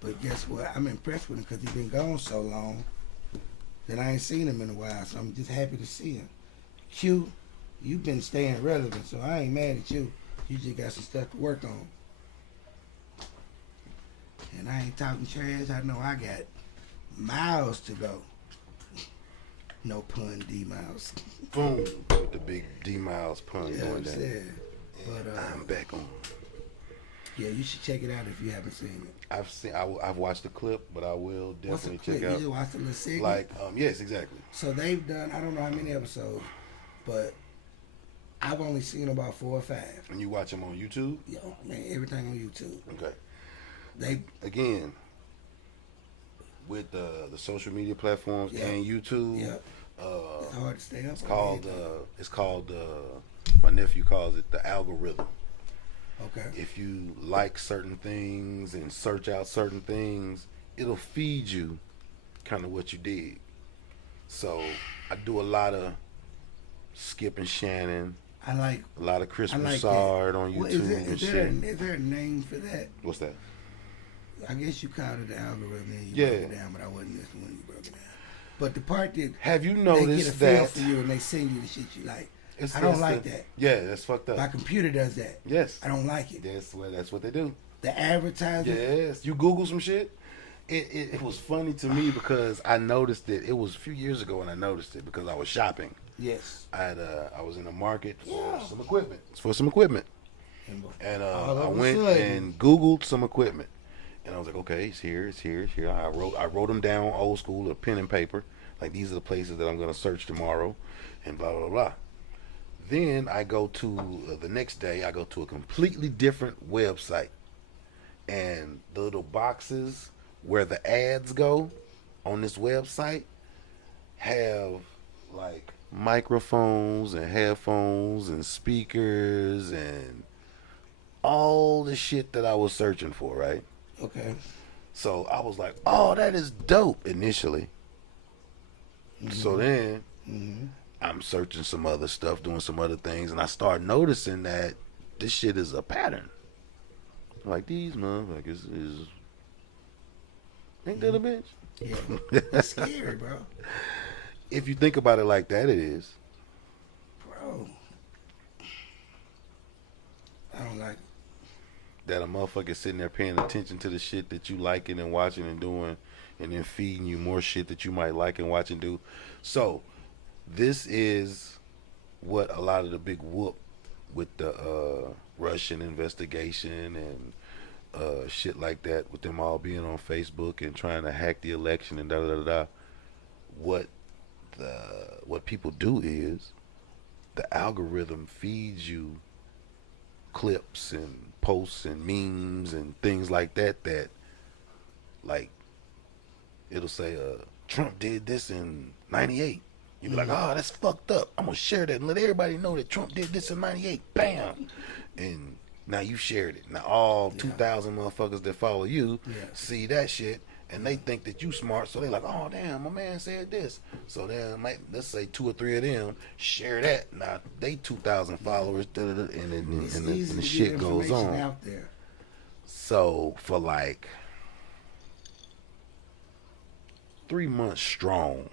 But guess what? I'm impressed with him because he's been gone so long that I ain't seen him in a while. So I'm just happy to see him. Q, you've been staying relevant, so I ain't mad at you. You just got some stuff to work on. And I ain't talking trash. I know I got miles to go. No pun, D Miles. Boom. With the big D Miles pun You know what going I'm down. saying? But I'm back on. yeah, you should check it out if you haven't seen it. I've watched the clip, but I will What's the definitely clip? check You out. just watched the little segment? Like, yes, exactly. So they've done, I don't know how many episodes, but I've only seen about 4 or 5. And you watch them on YouTube? Yo, man, everything on YouTube. Okay. They Again, with the social media platforms Yeah. and YouTube, Yeah. It's hard to stay up. it's called my nephew calls it the algorithm. Okay. If you like certain things and search out certain things, it'll feed you kind of what you dig. So I do a lot of Skip and Shannon, I like. a lot of Chris I like Broussard that. on Well, YouTube and is shit. there a name for that? What's that? I guess you called it the algorithm and you Yeah. broke it down, but I wasn't listening when you broke it down. But the part that Have you they get a noticed feel that? for you and they send you the shit you like. It's- I don't it's like the- that. Yeah, that's fucked My up. computer does that. Yes, I don't like it. that's what they do. The advertising. Yes, you Google some shit. It was funny to me because I noticed it. It was a few years ago when I noticed it because I was shopping. Yes. I was in the market for Yeah. some equipment. And all I of a went sudden- and Googled some equipment. And I was like, okay, it's here, it's here, it's here. I wrote them down old school, a pen and paper. Like, these are the places that I'm going to search tomorrow, and blah, blah, blah. Then I go to, the next day, I go to a completely different website. And the little boxes where the ads go on this website have, like, microphones and headphones and speakers and all the shit that I was searching for, right? Okay. So I was like, oh, that is dope initially. So then I'm searching some other stuff, doing some other things, and I start noticing that this shit is a pattern. Like, these motherfuckers is... Ain't that a bitch? Yeah. It's scary, bro. If you think about it like that, it is. Bro. I don't like it. That a motherfucker sitting there paying attention to the shit that you liking and watching and doing, and then feeding you more shit that you might like and watch and do. So, this is what a lot of the big whoop with the Russian investigation and shit like that, with them all being on Facebook and trying to hack the election and da da da da. What people do is the algorithm feeds you clips and posts and memes and things like that, like, it'll say Trump did this in 98. You be like, oh, that's fucked up. I'm gonna share that and let everybody know that Trump did this in 98. Bam. And now you shared it. Now all 2,000 motherfuckers that follow you see that shit, and they think that you smart, so they like, oh damn, my man said this. So then, let's say 2 or 3 of them share that. Now they 2,000 followers, and the shit goes on. Out there. So for like 3 months strong,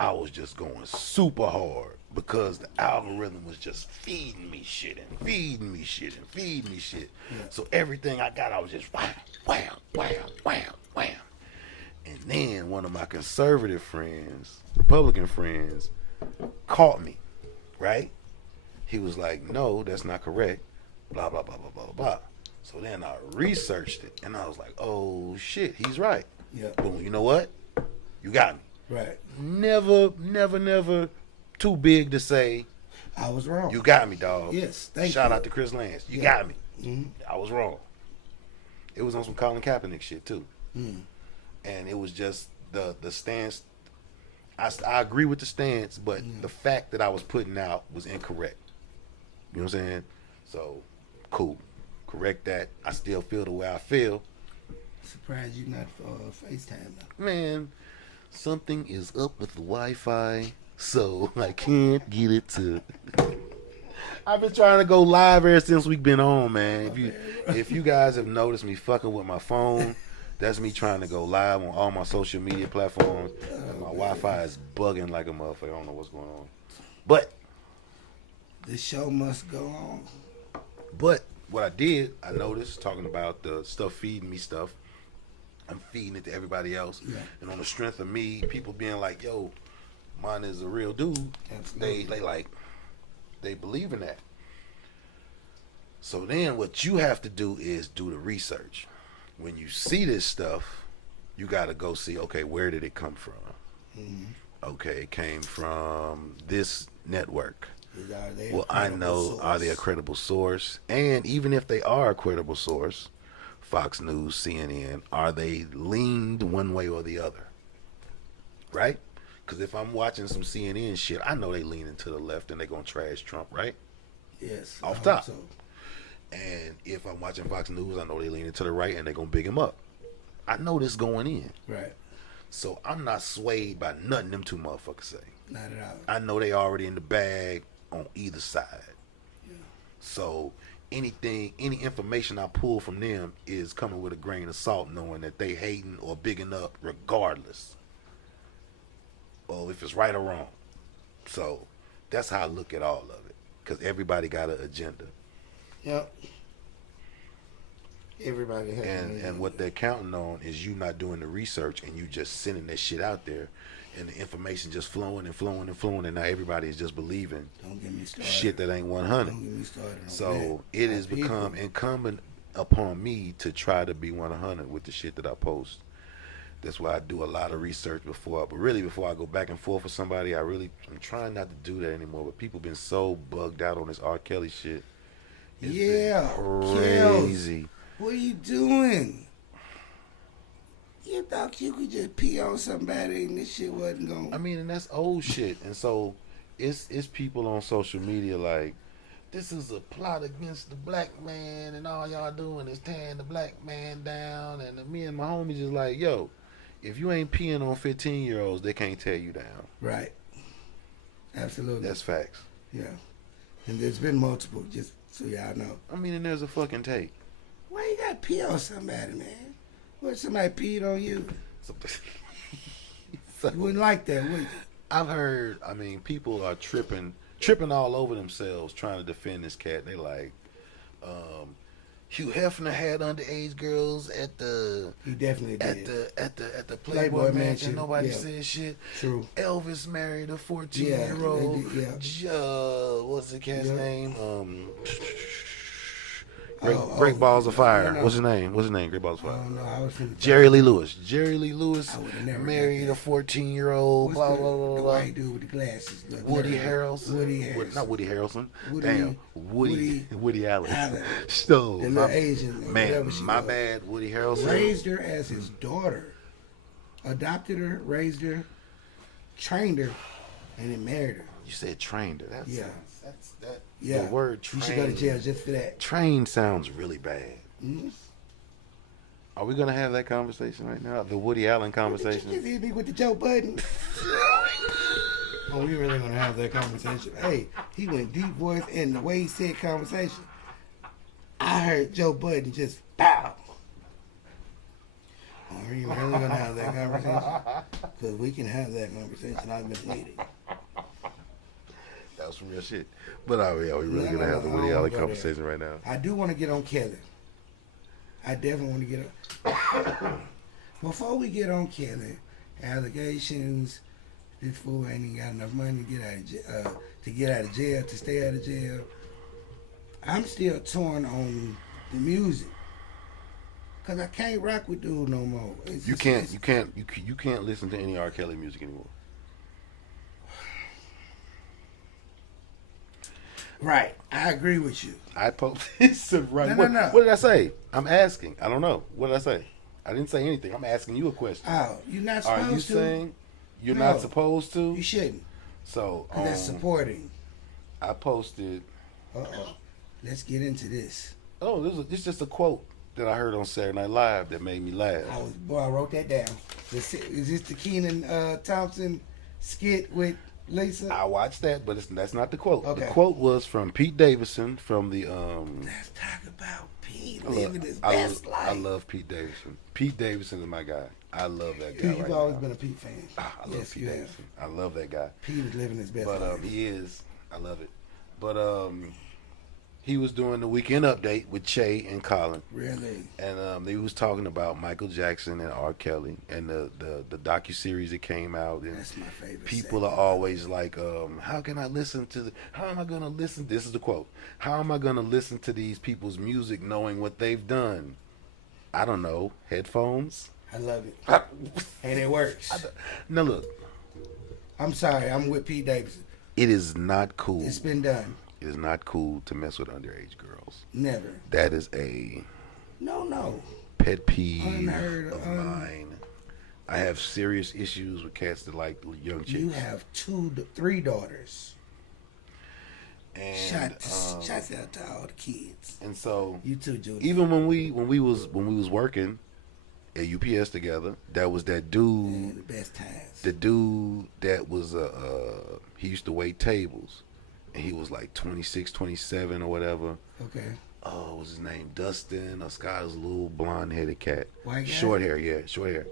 I was just going super hard because the algorithm was just feeding me shit and feeding me shit and feeding me shit. Yeah. So everything I got, I was just wham, wham, wham, wham, wham. And then one of my conservative friends, Republican friends, caught me, right? He was like, no, that's not correct, blah, blah, blah, blah, blah, blah. So then I researched it, and I was like, oh, shit, he's right. Yeah. Boom, you know what? You got me. Right. Never too big to say, I was wrong. you got me, dog. Yes, thank you. Shout out to Chris Lance. You got me. Mm-hmm. I was wrong. It was on some Colin Kaepernick shit, too. Mm. And it was just the stance. I agree with the stance, but the fact that I was putting out was incorrect. You know what I'm saying? So, cool. Correct that. I still feel the way I feel. Surprised you not FaceTime though. Man, something is up with the Wi-Fi, so I can't get it to. I've been trying to go live ever since we've been on, man. If you guys have noticed me fucking with my phone, that's me trying to go live on all my social media platforms. And my Wi-Fi is bugging like a motherfucker. I don't know what's going on. But The show must go on. But what I did, I noticed, talking about the stuff feeding me stuff, I'm feeding it to everybody else. Yeah. And on the strength of me, people being like, yo, mine is a real dude. Absolutely. They believe in that. So then what you have to do is do the research. When you see this stuff, you got to go see, okay, where did it come from? Mm-hmm. Okay, it came from this network. Are they Well, a I credible know, source? are they a credible source? And even if they are a credible source, Fox News, CNN, are they leaned one way or the other? Right? Because if I'm watching some CNN shit, I know they leaning to the left and they're going to trash Trump, right? Yes. Off I hope top. So. And if I'm watching Fox News, I know they leaning to the right and they're going to big him up. I know this going in. Right. So I'm not swayed by nothing them two motherfuckers say. Not at all. I know they already in the bag on either side. Yeah. So any information I pull from them is coming with a grain of salt, knowing that they hating or bigging up regardless, or if it's right or wrong. So that's how I look at all of it, because everybody got an agenda. Yep. Everybody has and what they're counting on is you not doing the research and you just sending that shit out there, and the information just flowing and flowing and flowing, and now everybody is just believing Don't get me started. shit that ain't 100. Don't get me started on So that. it has become incumbent upon me to try to be 100 with the shit that I post. That's why I do a lot of research before I go back and forth with somebody. I'm trying not to do that anymore. But people been so bugged out on this R. Kelly shit. It's Yeah, crazy. Kels, what are you doing? You thought you could just pee on somebody and this shit wasn't going. I mean, and that's old shit. And so it's people on social media like, this is a plot against the black man, and all y'all doing is tearing the black man down. And me and my homies is like, yo, if you ain't peeing on 15-year-olds, they can't tear you down. Right. Absolutely. That's facts. Yeah. And there's been multiple, just so y'all know. I mean, and there's a fucking tape. Why you gotta pee on somebody, man? What, somebody peed on you? So, You wouldn't like that, would you? I've heard, I mean, people are tripping all over themselves trying to defend this cat. They like, Hugh Hefner had underage girls at the He definitely did. at the Playboy Playboy Mansion. Mansion, Nobody yeah. said shit. True. Elvis married a Yeah, 14-year-old. yeah. What's the cat's Yeah. name? Oh, Great Balls of Fire. no. What's his name? Great Balls of I Fire. don't know. I was finna Jerry Lee Lewis. Jerry Lee Lewis I would've never married got a 14-year-old. What's Blah the, blah blah the blah. white dude with the glasses? The Woody nerd? Harrelson. Woody Harrelson. Not Woody Harrelson. Woody- Damn. Woody Allen. Allen. So, The little Asian. man, whatever she my was. bad, Woody Harrelson. Raised her as his daughter. Adopted her, raised her, trained her, and then married her. You said trained her. That's, Yeah. That's that. Yeah. The word You trained. should go to jail just for that. Trained sounds really bad. Mm-hmm. Are we gonna have that conversation right now? The Woody Allen Just conversation. hit me with the Joe Budden. Oh, we really gonna have that conversation? Hey, he went deep voice, and the way he said conversation, I heard Joe Budden just bow. Are you really gonna have that conversation? Because we can have that conversation. I've been waiting. That was some real shit. But yeah, we really No, gonna have the I Woody don't Allen wanna go conversation right now. I do want to get on Kelly. I definitely want to get on. Before we get on Kelly, allegations. This fool ain't even got enough money to get out of jail, to stay out of jail. I'm still torn on the music, cause I can't rock with dude no more. You can't listen to any R. Kelly music anymore. Right, I agree with you. I posted right. No. What did I say? I'm asking. I don't know. What did I say? I didn't say anything. I'm asking you a question. Oh, you're not Are supposed you to. saying you're No. not supposed to? You shouldn't, So cause that's supporting. I posted. Let's get into this. Oh, this is just a quote that I heard on Saturday Night Live that made me laugh. I wrote that down. Is this the Keenan Thompson skit with Lisa? I watched that, but that's not the quote. Okay. The quote was from Pete Davidson from the Let's talk about Pete living his best life. I love Pete Davidson. Pete Davidson is my guy. I love that guy. You've right always now. been a Pete fan. I love Yes, Pete you have. Davidson. I love that guy. Pete is living his best But life. he is. I love it. But he was doing the weekend update with Che and Colin, Really? and they was talking about Michael Jackson and R. Kelly and the docuseries that came out. And That's my favorite. people segment. are always like, how can I listen to how am I going to listen? This is the quote. How am I going to listen to these people's music knowing what they've done? I don't know. Headphones? I love it. And it works. Now look, I'm sorry. I'm with Pete Davidson. it is not cool. It's been done. It is not cool to mess with underage girls. Never. That is a No. pet peeve Unheard of of. mine. I have serious issues with cats that like young chicks. You have 3 daughters. And Shots out to all the kids. and so You too, Judy. even when we was working at UPS together, that was that dude. Man, the best times. The dude that was he used to wait tables, and he was like 26, 27 or whatever. Okay. Oh, what was his name? Dustin or Scott? Was a little blonde-headed cat. White guy? Short hair, yeah, short hair.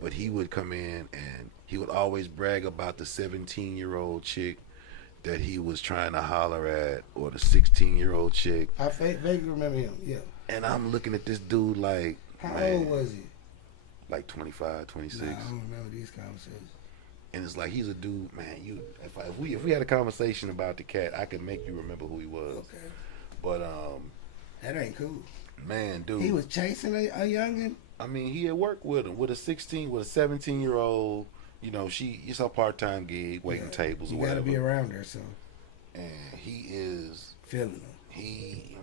But he would come in and he would always brag about the 17-year-old chick that he was trying to holler at, or the 16-year-old chick. I vaguely remember him. Yeah. And I'm looking at this dude like, How man, old was he? like 25, 26. Nah, I don't remember these conversations. And it's like, he's a dude, man. If we had a conversation about the cat, I could make you remember who he was. Okay. But that ain't cool. Man, dude, he was chasing a youngin'. I mean, he had worked with him with a 17-year-old. You know, it's her part-time gig, waiting tables or whatever. You gotta be around her, so. And he is feeling her.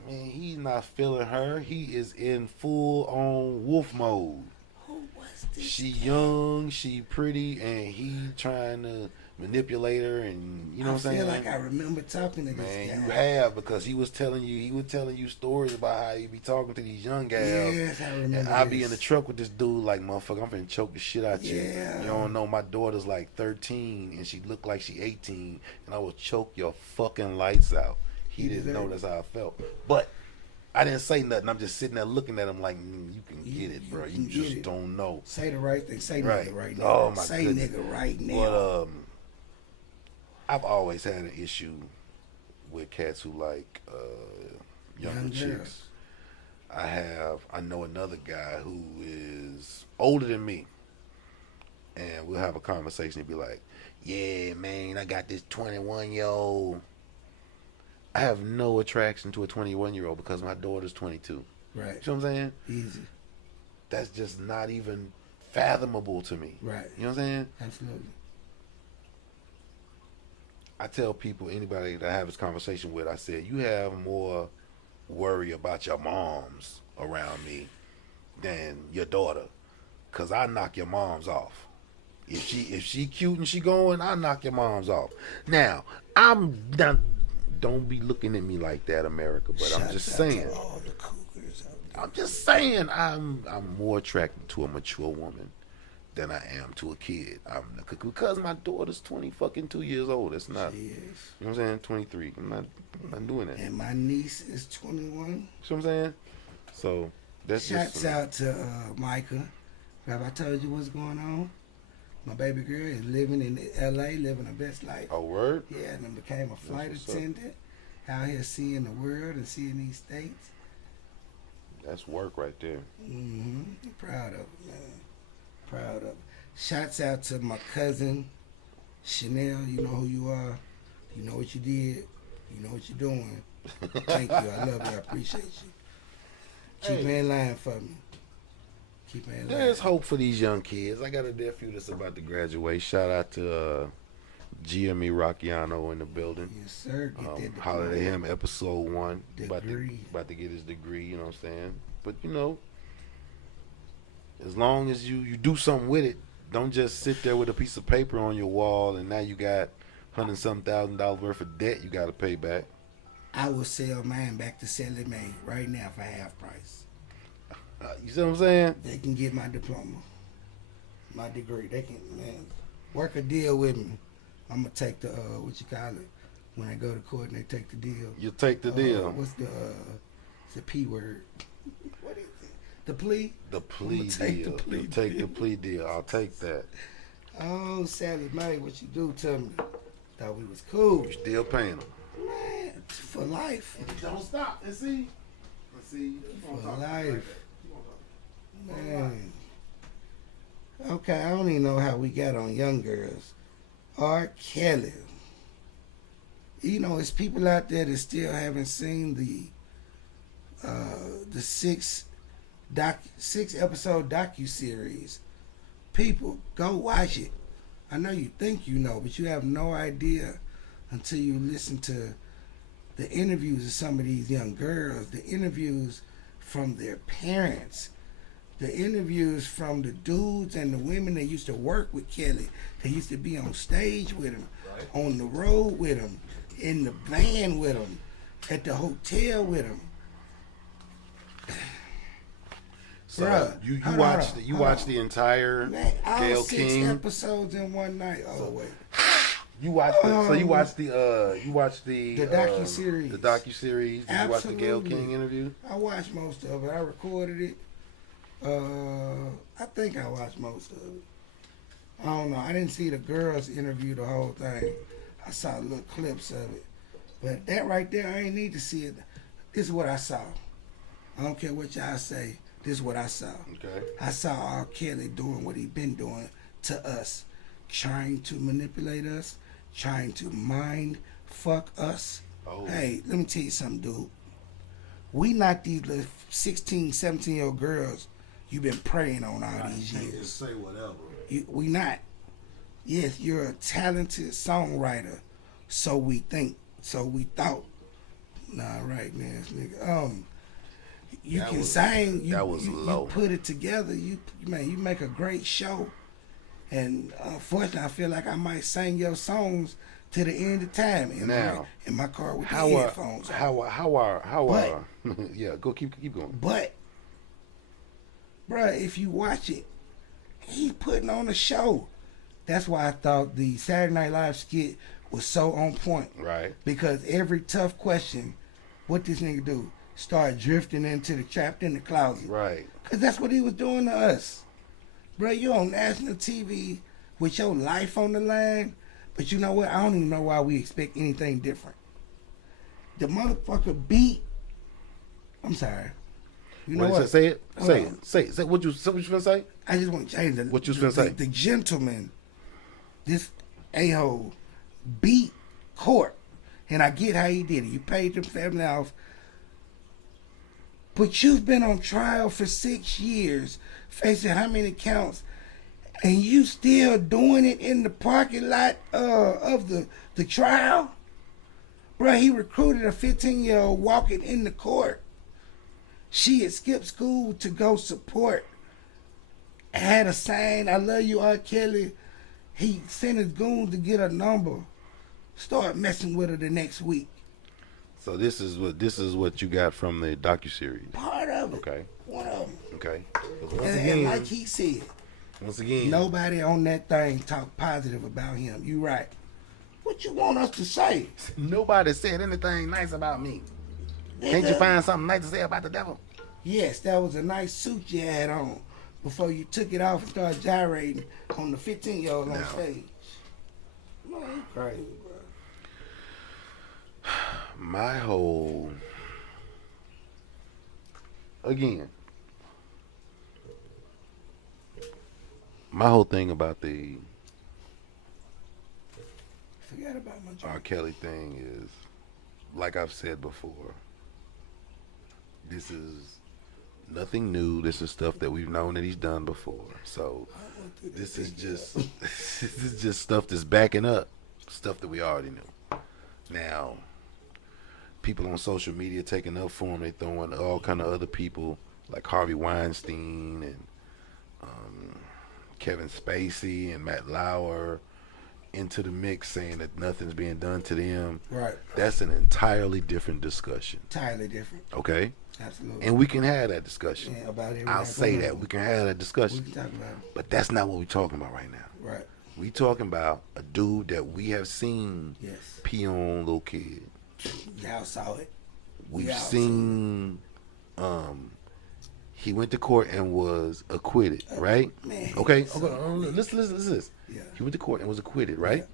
He's not feeling her. He is in full-on wolf mode. Who was this? She young, she pretty, and he trying to manipulate her, and you know what I'm saying? I feel like I remember talking to this guy. Man, you have, because he was telling you stories about how he be talking to these young gals. Yes, I remember. And I be in the truck with this dude like, motherfucker, I'm finna choke the shit out you. Yeah. You don't know, my daughter's like 13 and she look like she 18, and I will choke your fucking lights out. He didn't know that's how I felt. But I didn't say nothing. I'm just sitting there looking at him like, you can get it, bro. You just don't know. Say the right thing. Say right. nigga right now. Oh, my Say goodness. nigga right now. But I've always had an issue with cats who like younger chicks. I know another guy who is older than me, and we'll have a conversation and be like, yeah, man, I got this 21-year-old. I have no attraction to a 21-year-old because my daughter's 22. Right. You know what I'm saying? Easy. That's just not even fathomable to me. Right. You know what I'm saying? Absolutely. I tell people, anybody that I have this conversation with, I said, you have more worry about your moms around me than your daughter, because I knock your moms off. If she cute and she going, I knock your moms off. Now, I'm not. Don't be looking at me like that, America. But I'm just saying. All the cougars out there. I'm just saying. I'm more attracted to a mature woman than I am to a kid. Because my daughter's 22 years old. It's not. She is. You know what I'm saying? 23. I'm not doing that. And my niece is 21. You know what I'm saying? So that's Shouts out to Micah. Have I told you what's going on? My baby girl is living in L.A., living her best life. Oh, word? Yeah, and then became a flight attendant. Out here seeing the world and seeing these states. That's work right there. Mm-hmm. Proud of it, man. Proud of it. Shouts out to my cousin, Chanel. You know who you are. You know what you did. You know what you're doing. Thank you. I love you. I appreciate you. Keep me in line for me. Keep me in line. There's hope for these young kids. I got a nephew that's about to graduate. Shout out to GME Rocciano in the building. Yes, sir. Get that Holler at him, episode 1. Degree. About to get his degree, you know what I'm saying? But, you know, as long as you do something with it, don't just sit there with a piece of paper on your wall and now you got $100,000 worth of debt you got to pay back. I will sell mine back to Sally Mae right now for half price. You see what I'm saying? They can get my diploma, my degree. They can, man, work a deal with me. I'm gonna take the what you call it when I go to court and they take the deal. You take the deal. What's the it's a P word? What is it? The plea. The plea deal. Take the plea deal. I'll take that. Oh, Sally Mae, what you do to me? Thought we was cool. You still paying them. Man, for life. Don't stop. And see. For life. Man. Okay, I don't even know how we got on young girls. R. Kelly. You know, it's people out there that still haven't seen the 6-episode docu-series. People, go watch it. I know you think you know, but you have no idea until you listen to the interviews of some of these young girls, the interviews from their parents, the interviews from the dudes and the women that used to work with Kelly. They used to be on stage with him, on the road with him, in the van with him, at the hotel with him. So Bruh, you watched the entire Gayle King 6 episodes in one night. Oh wait. You watched you watched the docu-series. The docu-series. Did you watch the Gayle Absolutely. King interview? I watched most of it. I recorded it. I think I watched most of it. I don't know. I didn't see the girls interview the whole thing. I saw little clips of it. But that right there, I ain't need to see it. This is what I saw. I don't care what y'all say. This is what I saw. Okay. I saw R. Kelly doing what he been doing to us, trying to manipulate us, trying to mind fuck us. Oh. Hey, let me tell you something, dude. We not these little 16, 17-year-old girls you've been preying on all these years. Just say whatever. We not. Yes, you're a talented songwriter. So we think. So we thought. Nah, right, man, nigga. You That can was- sing. that was low. You put it together. You make a great show. And unfortunately, I feel like I might sing your songs to the end of time in my car with the headphones on. Yeah, go keep going. But, bruh, if you watch it, he's putting on a show. That's why I thought the Saturday Night Live skit was so on point. Right. Because every tough question, what this nigga do? Start drifting into the trapped in the closet. Right. Because that's what he was doing to us. Bruh, you on national TV with your life on the line, but you know what? I don't even know why we expect anything different. The motherfucker beat. I'm sorry. You know what? Say it. Hold Say on. it. Say it. Say what you gonna say? I just want to change it. What you finna say? The gentleman, this a-hole, beat Court. And I get how he did it. You paid them family off. But you've been on trial for 6 years, facing how many counts, and you still doing it in the parking lot of the trial? Bruh, he recruited a 15-year-old walking in the court. She had skipped school to go support. Had a sign, I love you, R. Kelly. He sent his goons to get a number. Start messing with her the next week. So this is what you got from the docuseries. Part of it. Okay. One of them. Okay. 'Cause And like he said, once again, nobody on that thing talk positive about him. You right. What you want us to say? nobody said anything nice about me. Can't you Nigga? find something nice to say about the devil? Yes, that was a nice suit you had on before you took it off and started gyrating on the 15-year-old on No. stage. Man, you crazy, bro. My whole thing about the Forget about my R. job. Kelly thing is, like I've said before, this is nothing new. This is stuff that we've known that he's done before. So this is just stuff that's backing up stuff that we already knew. Now, people on social media taking up for him. They throwing all kind of other people like Harvey Weinstein and Kevin Spacey and Matt Lauer into the mix, saying that nothing's being done to them. Right. That's an entirely different discussion. Entirely different. Okay? Absolutely. And we can have that discussion. Yeah, about everything. I'll say that. We can have that We discussion. can talk about it. But that's not what we're talking about right now. Right. We talking about a dude that we have seen Yes. pee on little kids. Y'all saw it. We've Yeah, seen he went to court and was acquitted, right? Man. Okay, So- listen to this. Yeah. He went to court and was acquitted, right?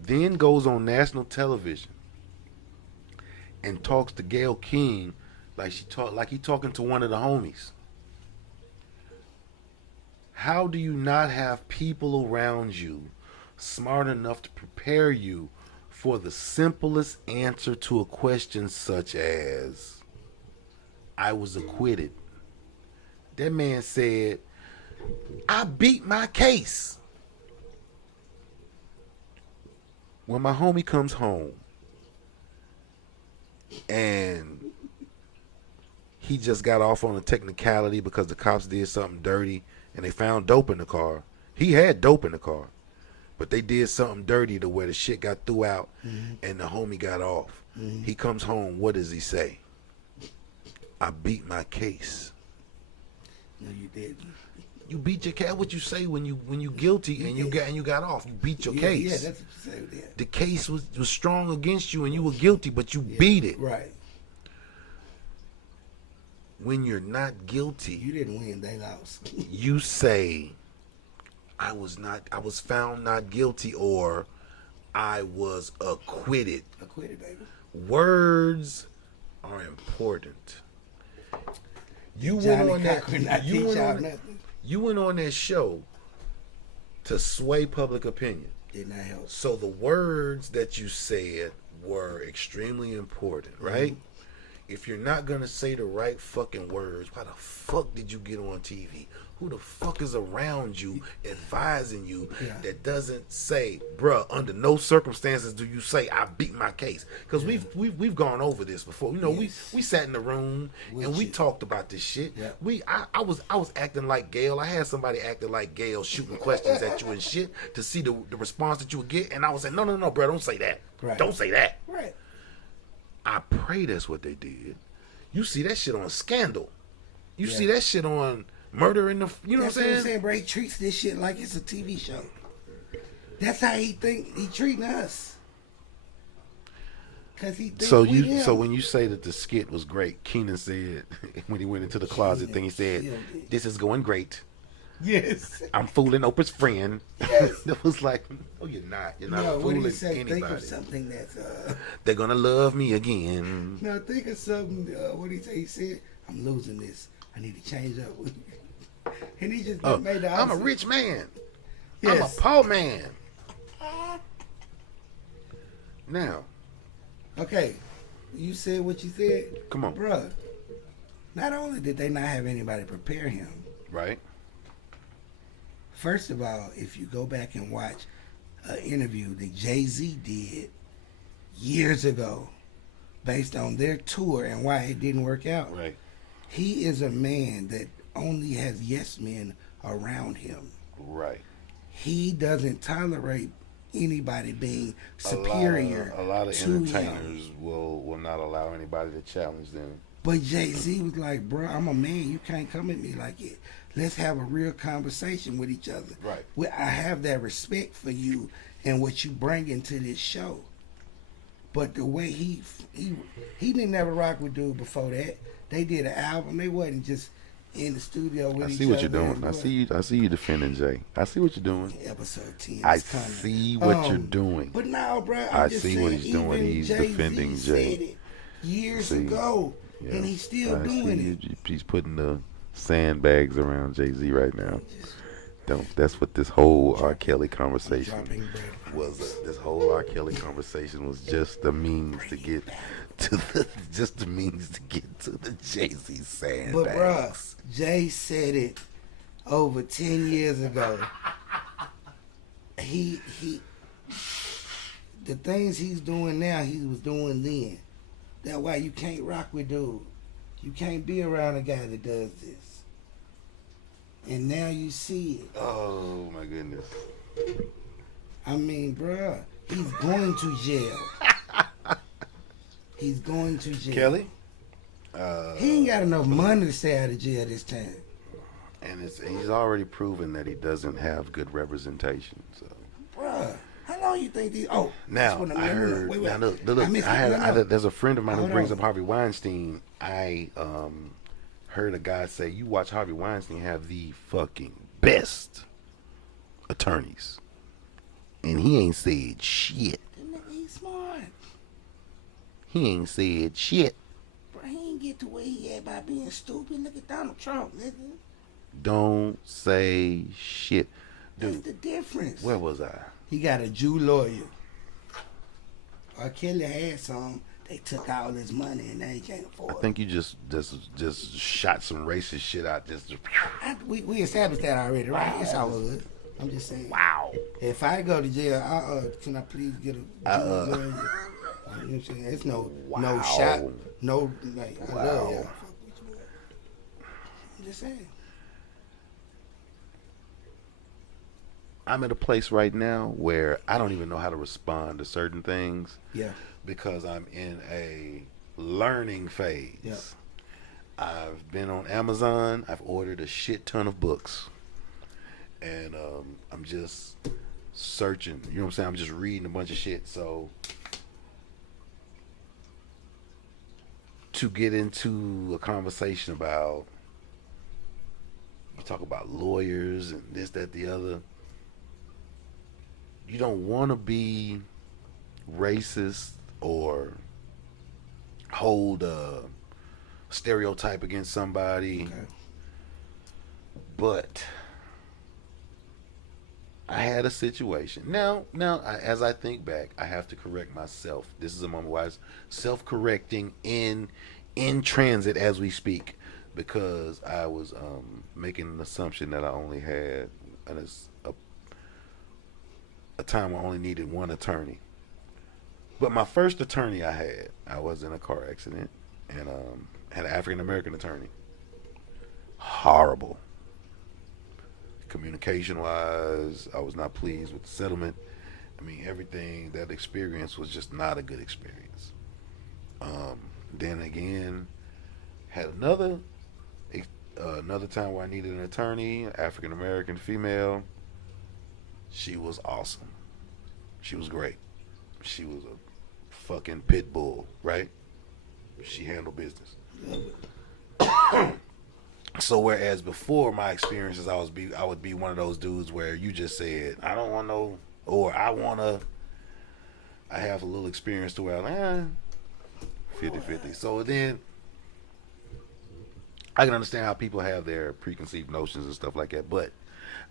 Then goes on national television and talks to Gayle King like he talking to one of the homies. How do you not have people around you smart enough to prepare you for the simplest answer to a question such as, I was acquitted? That man said, I beat my case. When my homie comes home and he just got off on a technicality because the cops did something dirty and they found dope in the car. He had dope in the car, but they did something dirty to where the shit got threw out and the homie got off. He comes home, what does he say? I beat my case. No, you didn't. You beat your case. What you say when you guilty and you got off? You beat your case. Yeah, that's what you said. Yeah. The case was strong against you and you were guilty, but you beat it. Right. When you're not guilty, You didn't win. They lost. you say, I was found not guilty, or I was acquitted. Acquitted, baby. Words are important. You went Johnny on that. Cochran not teach y'all nothing. You went on that show to sway public opinion. Did not help. So the words that you said were extremely important, right? Mm-hmm. If you're not gonna say the right fucking words, why the fuck did you get on TV? Who the fuck is around you advising you that doesn't say, bruh, under no circumstances do you say I beat my case? Because we've gone over this before. You know, we sat in the room and we talked about this shit. Yeah. I was acting like Gail. I had somebody acting like Gail, shooting questions at you and shit to see the response that you would get, and I was saying, no, bro, don't say that. Right. Don't say that. Right. I pray that's what they did. You see that shit on Scandal. You see that shit on Murder in the... You know what I'm saying? Bro, he treats this shit like it's a TV show. That's how he think he treating us. Cause he so when you say that the skit was great, Keenan said when he went into the closet thing, he said, "This is going great." Yes. I'm fooling Oprah's friend. Yes. It was like, oh, you're not. You're not fooling what did he say? anybody. Think of something that's... They're going to love me again. No, think of something... what did he say? He said, I'm losing this. I need to change up. And he just made the opposite. I'm a rich man. Yes. I'm a poor man. Now. Okay. You said what you said. Come on. Bruh. Not only did they not have anybody prepare him. Right. First of all, if you go back and watch an interview that Jay-Z did years ago based on their tour and why it didn't work out. Right. He is a man that only has yes men around him. Right. He doesn't tolerate anybody being superior. A lot of entertainers will not allow anybody to challenge them. But Jay-Z was like, bro, I'm a man. You can't come at me like it. Let's have a real conversation with each other. Right. I have that respect for you and what you bring into this show. But the way he didn't never rock with dude before that. They did an album. They wasn't just in the studio with each other. I see what you're doing. I see you defending Jay. I see what you're doing. Episode 10. I see what you're doing. But now, bro, I see what he's doing. He's defending Jay. Said it years ago, and he's still doing it. He's putting the sandbags around Jay-Z right now. That's what this whole R. Kelly conversation was. This whole R. Kelly conversation was just the means to get to the Jay-Z sandbags. But bruh, Jay said it over 10 years ago. He the things he's doing now, he was doing then. That's why you can't rock with dude. You can't be around a guy that does this. And now you see it. Oh my goodness. I mean, bruh, he's going to jail. He's going to jail. Kelly? He ain't got enough money to stay out of jail this time. And he's already proven that he doesn't have good representation. So, bruh, how long you think these? Oh, now I heard. Wait. Now look. There's a friend of mine who brings up Harvey Weinstein. I heard a guy say, "You watch Harvey Weinstein have the fucking best attorneys, and he ain't said shit. He's smart. He ain't said shit. Bro, he ain't get to where he at by being stupid. Look at Donald Trump, nigga. Don't say shit, dude. That's the difference. Where was I? He got a Jew lawyer. R. Kelly had some. They took all his money and now he can't afford it. I think you just shot some racist shit out. We established that already, right? Wow. It's all good. I'm just saying. Wow. If I go to jail, can I please get a Jew lawyer? You know what I'm saying? It's no shot. No, like, I love y'all. I'm just saying. I'm at a place right now where I don't even know how to respond to certain things. Yeah. Because I'm in a learning phase. Yeah. I've been on Amazon. I've ordered a shit ton of books. And I'm just searching. You know what I'm saying? I'm just reading a bunch of shit. So to get into a conversation about, you talk about lawyers and this, that, the other. You don't want to be racist or hold stereotype against somebody. Okay. But I had a situation. Now, as I think back, I have to correct myself. This is a moment where I was self-correcting in transit as we speak, because I was making an assumption that I only had a time where I only needed one attorney. But my first attorney I was in a car accident and had an African American attorney. Horrible. Communication wise, I was not pleased with the settlement. I mean, everything, that experience was just not a good experience. Then again, had another time where I needed an attorney, African American female. She was awesome. She was great. She was a fucking pit bull, right? She handled business. So whereas before my experiences, I would be one of those dudes where you just said, I don't want no, or I have a little experience to where I'm like, 50-50. So then I can understand how people have their preconceived notions and stuff like that, but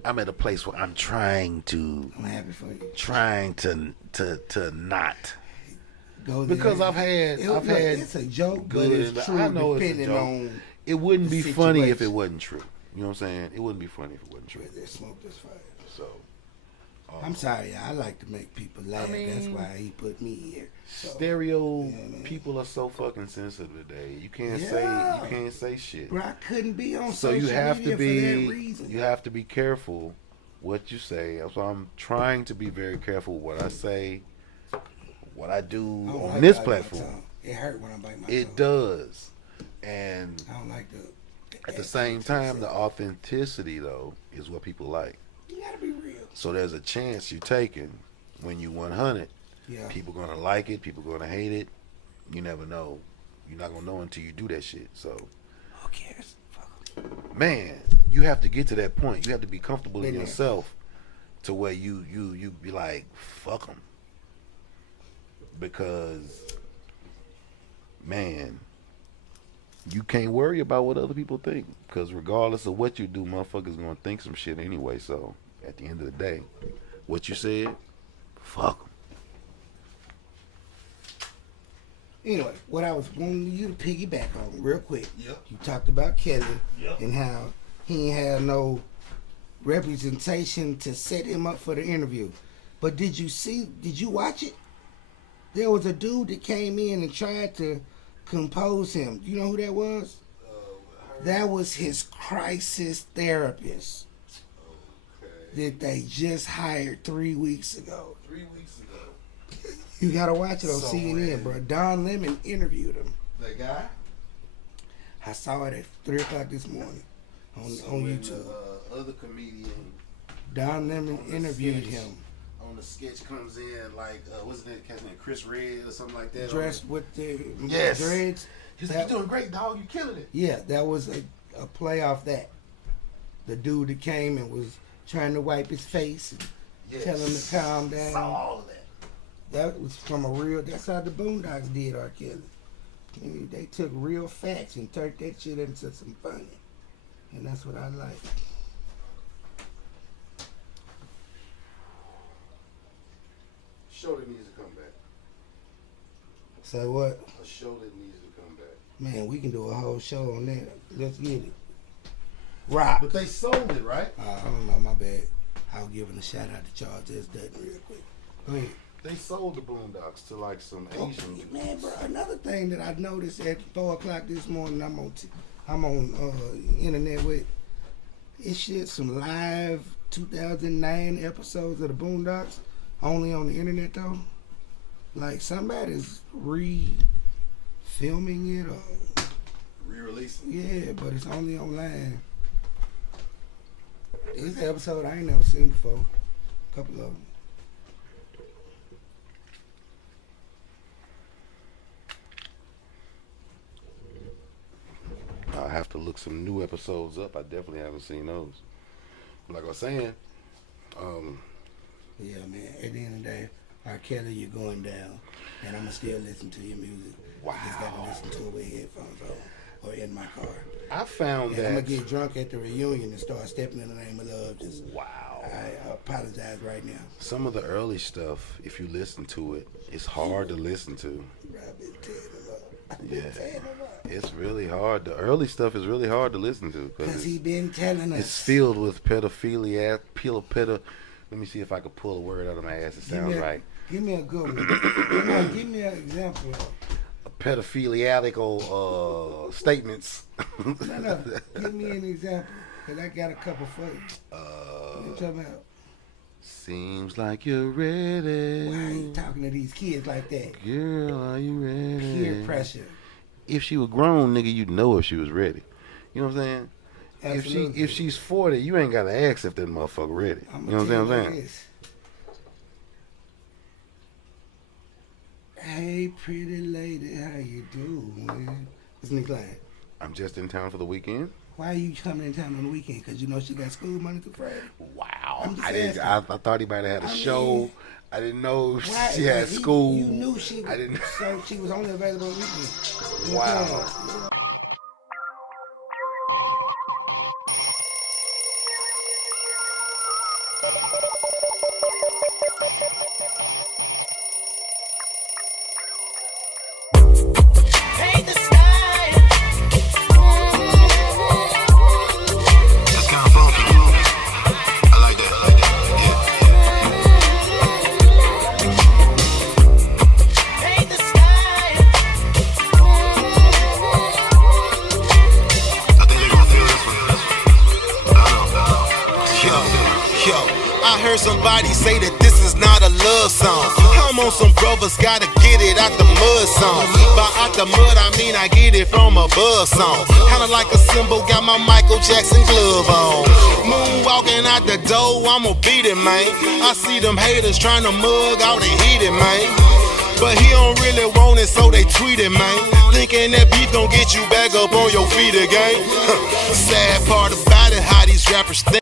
I'm at a place where I'm happy for you. Trying to not. Go there. Because I've had it's a joke, but it's true. I know it's a joke. On it wouldn't be funny if it situation. wasn't true. You know what I'm saying? It wouldn't be funny if it wasn't true. There's smoke this fire. So I'm sorry, I like to make people laugh. That's why he put me here. So, people are so fucking sensitive today. You can't say shit. Bro, I couldn't be on so social you have media to be for that reason. You have to be careful what you say. So I'm trying to be very careful what I say, what I do on this platform. It hurt when I bite my It tongue. does. And I don't like at the same time, the authenticity though is what people like. You gotta be real. So there's a chance you're taking when you 100. Yeah. People gonna like it. People gonna hate it. You never know. You're not gonna know until you do that shit. So who cares? Fuck 'em. Man, you have to get to that point. You have to be comfortable in Been there. yourself to where you be like, fuck them. Because, man, you can't worry about what other people think. Because regardless of what you do, motherfuckers gonna think some shit anyway. So at the end of the day, what you said, fuck them. Anyway, what I was wanting you to piggyback on real quick. Yep. You talked about Kelly Yep. and how he ain't had no representation to set him up for the interview. But did you watch it? There was a dude that came in and tried to compose him. You know who that was? That was his crisis therapist that they just hired 3 weeks ago. 3 weeks ago. You gotta watch it on So CNN, bro. Don Lemon interviewed him. That guy? I saw it at 3 o'clock this morning on YouTube. The other comedian Don Lemon on the interviewed sketch. him. On the sketch comes in like wasn't it cat's name Chris Red or something like that? Dressed with the Yes. dreads. He's like, "You're doing great, dog. You're killing it." Yeah, that was a play off that. The dude that came and was trying to wipe his face and tell him to calm down. Saw all of that. That was from a real. That's how the Boondocks did R. Kelly. They took real facts and turned that shit into some funny, and that's what I like. Show that needs to come back. So what? A show that needs to come back. Man, we can do a whole show on that. Let's get it. Rock. But they sold it, right? I don't know, my bad. I'll give a shout out to Charles S. Dutton real quick. Go ahead. They sold the Boondocks to like some Asian dudes. Man, bro, another thing that I noticed at 4 o'clock this morning, I'm on internet with, it's shit, some live 2009 episodes of the Boondocks, only on the internet though. Like somebody's re-filming it or Re-releasing. yeah, but it's only online. This episode I ain't never seen before. A couple of them. I'll have to look some new episodes up. I definitely haven't seen those. Like I was saying, Yeah, man. At the end of the day, R. Kelly, you're going down, and I'ma still listen to your music. Wow. Just gotta listen to it with headphones on. or in my car. I found And that. I'm gonna get drunk at the reunion and start stepping in the name of love. Just Wow. I apologize right now. Some of the early stuff, if you listen to it, it's hard to listen to. I've been tearing him up. I've Yeah. been tearing him up. It's really hard. The early stuff is really hard to listen to Cause he it's, been telling us. it's filled with pedophilia. Let me see if I can pull a word out of my ass. It sounds right. Give me a good one. Give me an example. Pedophiliatical statements. No. Give me an example. Cause I got a couple for you. What you talking about? Seems like you're ready. Why are you talking to these kids like that? Girl, are you ready? Peer pressure. If she was grown, nigga, you'd know if she was ready. You know what I'm saying? Absolutely. If she's 40, you ain't gotta ask if that motherfucker ready. I'm You know what I'm saying? this. Hey, pretty lady, how you doing? It's Nick Lane. I'm just in town for the weekend. Why are you coming in town on the weekend? Because you know she got school Monday through Friday? Wow. I'm just I didn't. asking. I thought he might have had a show. I didn't know Why? she had school. You knew she was, I didn't. so she was only available on weekends. Wow. I heard somebody say that this is not a love song. I'm on some brothers, gotta get it out the mud song. By out the mud, I mean I get it from a buzz song. Kinda like a symbol, got my Michael Jackson glove on. Moonwalking out the door, I'ma beat it, man. I see them haters trying to mug all the heated, man. But he don't really want it, so they tweet it, man. Thinking that beef gon' get you back up on your feet again. Sad part about it, how these rappers think.